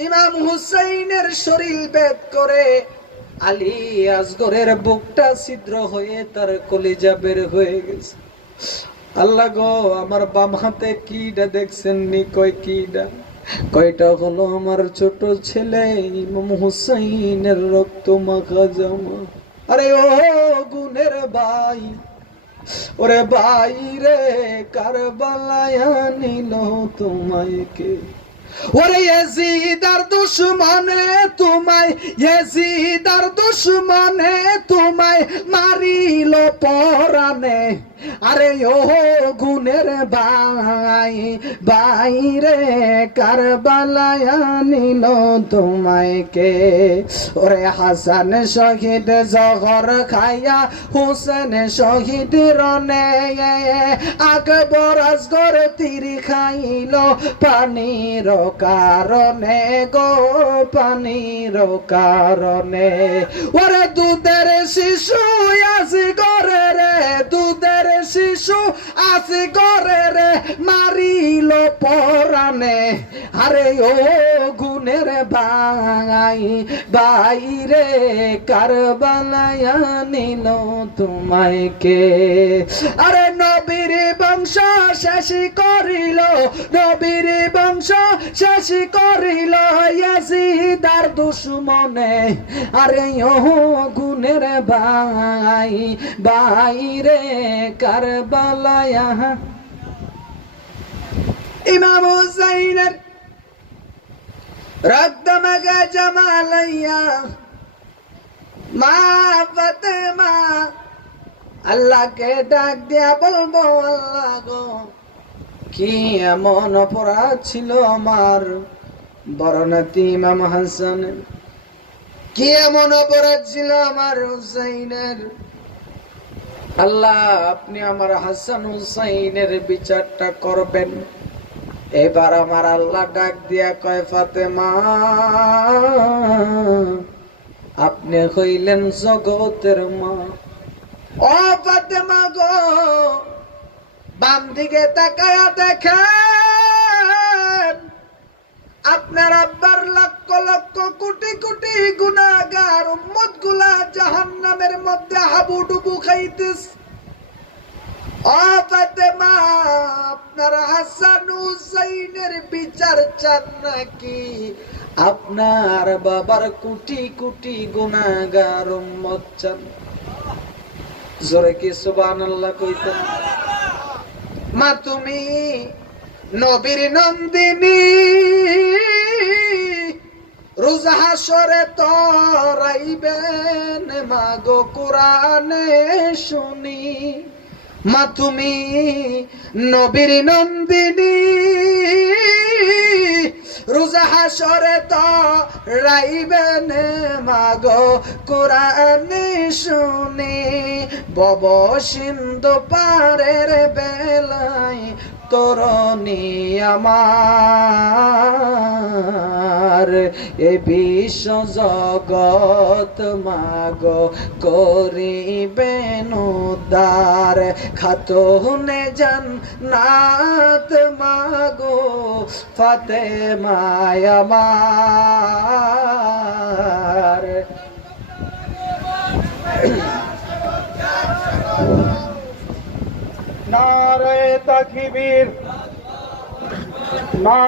ইমাম হুসাইনের শরীর ভেদ করে আলী আসগরের বুকটা ছিদ্র হয়ে তার কলিজা বের হয়ে গেছে। আল্লাহ গো, আমার বাম হাতে কিডা দেখছেন নি? কয় কিডা? কয়টা হলো আমার ছোট ছেলে ইমাম হুসাইনের রক্ত মাখা জামা। আরে ও গুনের ভাই, ওরে ভাই রে, কারবালায় নিল তোমায় কে? ওরে ইয়াজিদার দুশমনে তোমায়, ইয়াজিদার দুশমনে তোমায় মারিল পরানে। আরে ও গুনের ভাই, বাইরে কারবালায় নিল তোমায় কে? ওরে হাসান শহীদ জহর খাইয়া হুসেন শহীদ রনে, আকবর আসগর তীর খাইল পানির কারণে গো, পানির কারণে। ওরে দুধের শিশু আসি ঘরে রে, দুধের শিশু আসি ঘরে রে, মারিল পরানে। আরে ও গুনের ভাই, বাইরে কারবালায় নিল তোমায় কে? আরে নবীর বংশ শেষ করিল, নবীর বংশ শেষ করিল ইয়াজিদার দুশমনে। আরে ও গুনের ভাই, বাইরে কারবালায়। ইমাম হুসাইনের রক্ত মাখা জামালাইয়া মা ফাতেমা আল্লাহকে ডাক দিয়া বলবো, আল্লাহ গো কি এমন অপরাধ ছিল আমার বড় নাতি ইমাম হাসানের, কি এমন অপরাধ ছিল আমার হুসাইনের? আল্লাহ আপনি আমার হাসান হুসাইনের বিচারটা করবেন। এবার আমার আল্লাহ ডাক দিয়া কয়, ফাতেমা আপনি হইলেন জগতের মা। ও ফাতেমা গো, বাম দিকে তাকায়া দেখেন আপনার আব্বার লক্ষ লক্ষ কোটি কোটি গুনাহগার উম্মত গুলা জাহান্নামের মধ্যে হাবুডুবু খাইতেছে। ও ফাতেমা আপনার হাসান হুসাইনের বিচার চান নাকি আপনার বাবার কোটি কোটি গুনাহগার উম্মত চান? জোরে কি সুবহানাল্লাহ কইতেন? মা তুমি নবীর নন্দিনী, রোজ হাসরে তরাইবেন মাগো কোরআনে শুনি। মা তুমি নবীর নন্দিনী, রোজ হাসরে তরাইবেন মাগো কোরআনে শুনি। বব সিন্ধু পারের বেলায় তরণী আমার, এ বিশ্ব জগৎ মাগো করিবেন উদ্ধার। খাতুনে জান্নাত মাগো ফাতেমা আমার। নারে তাকবীর, না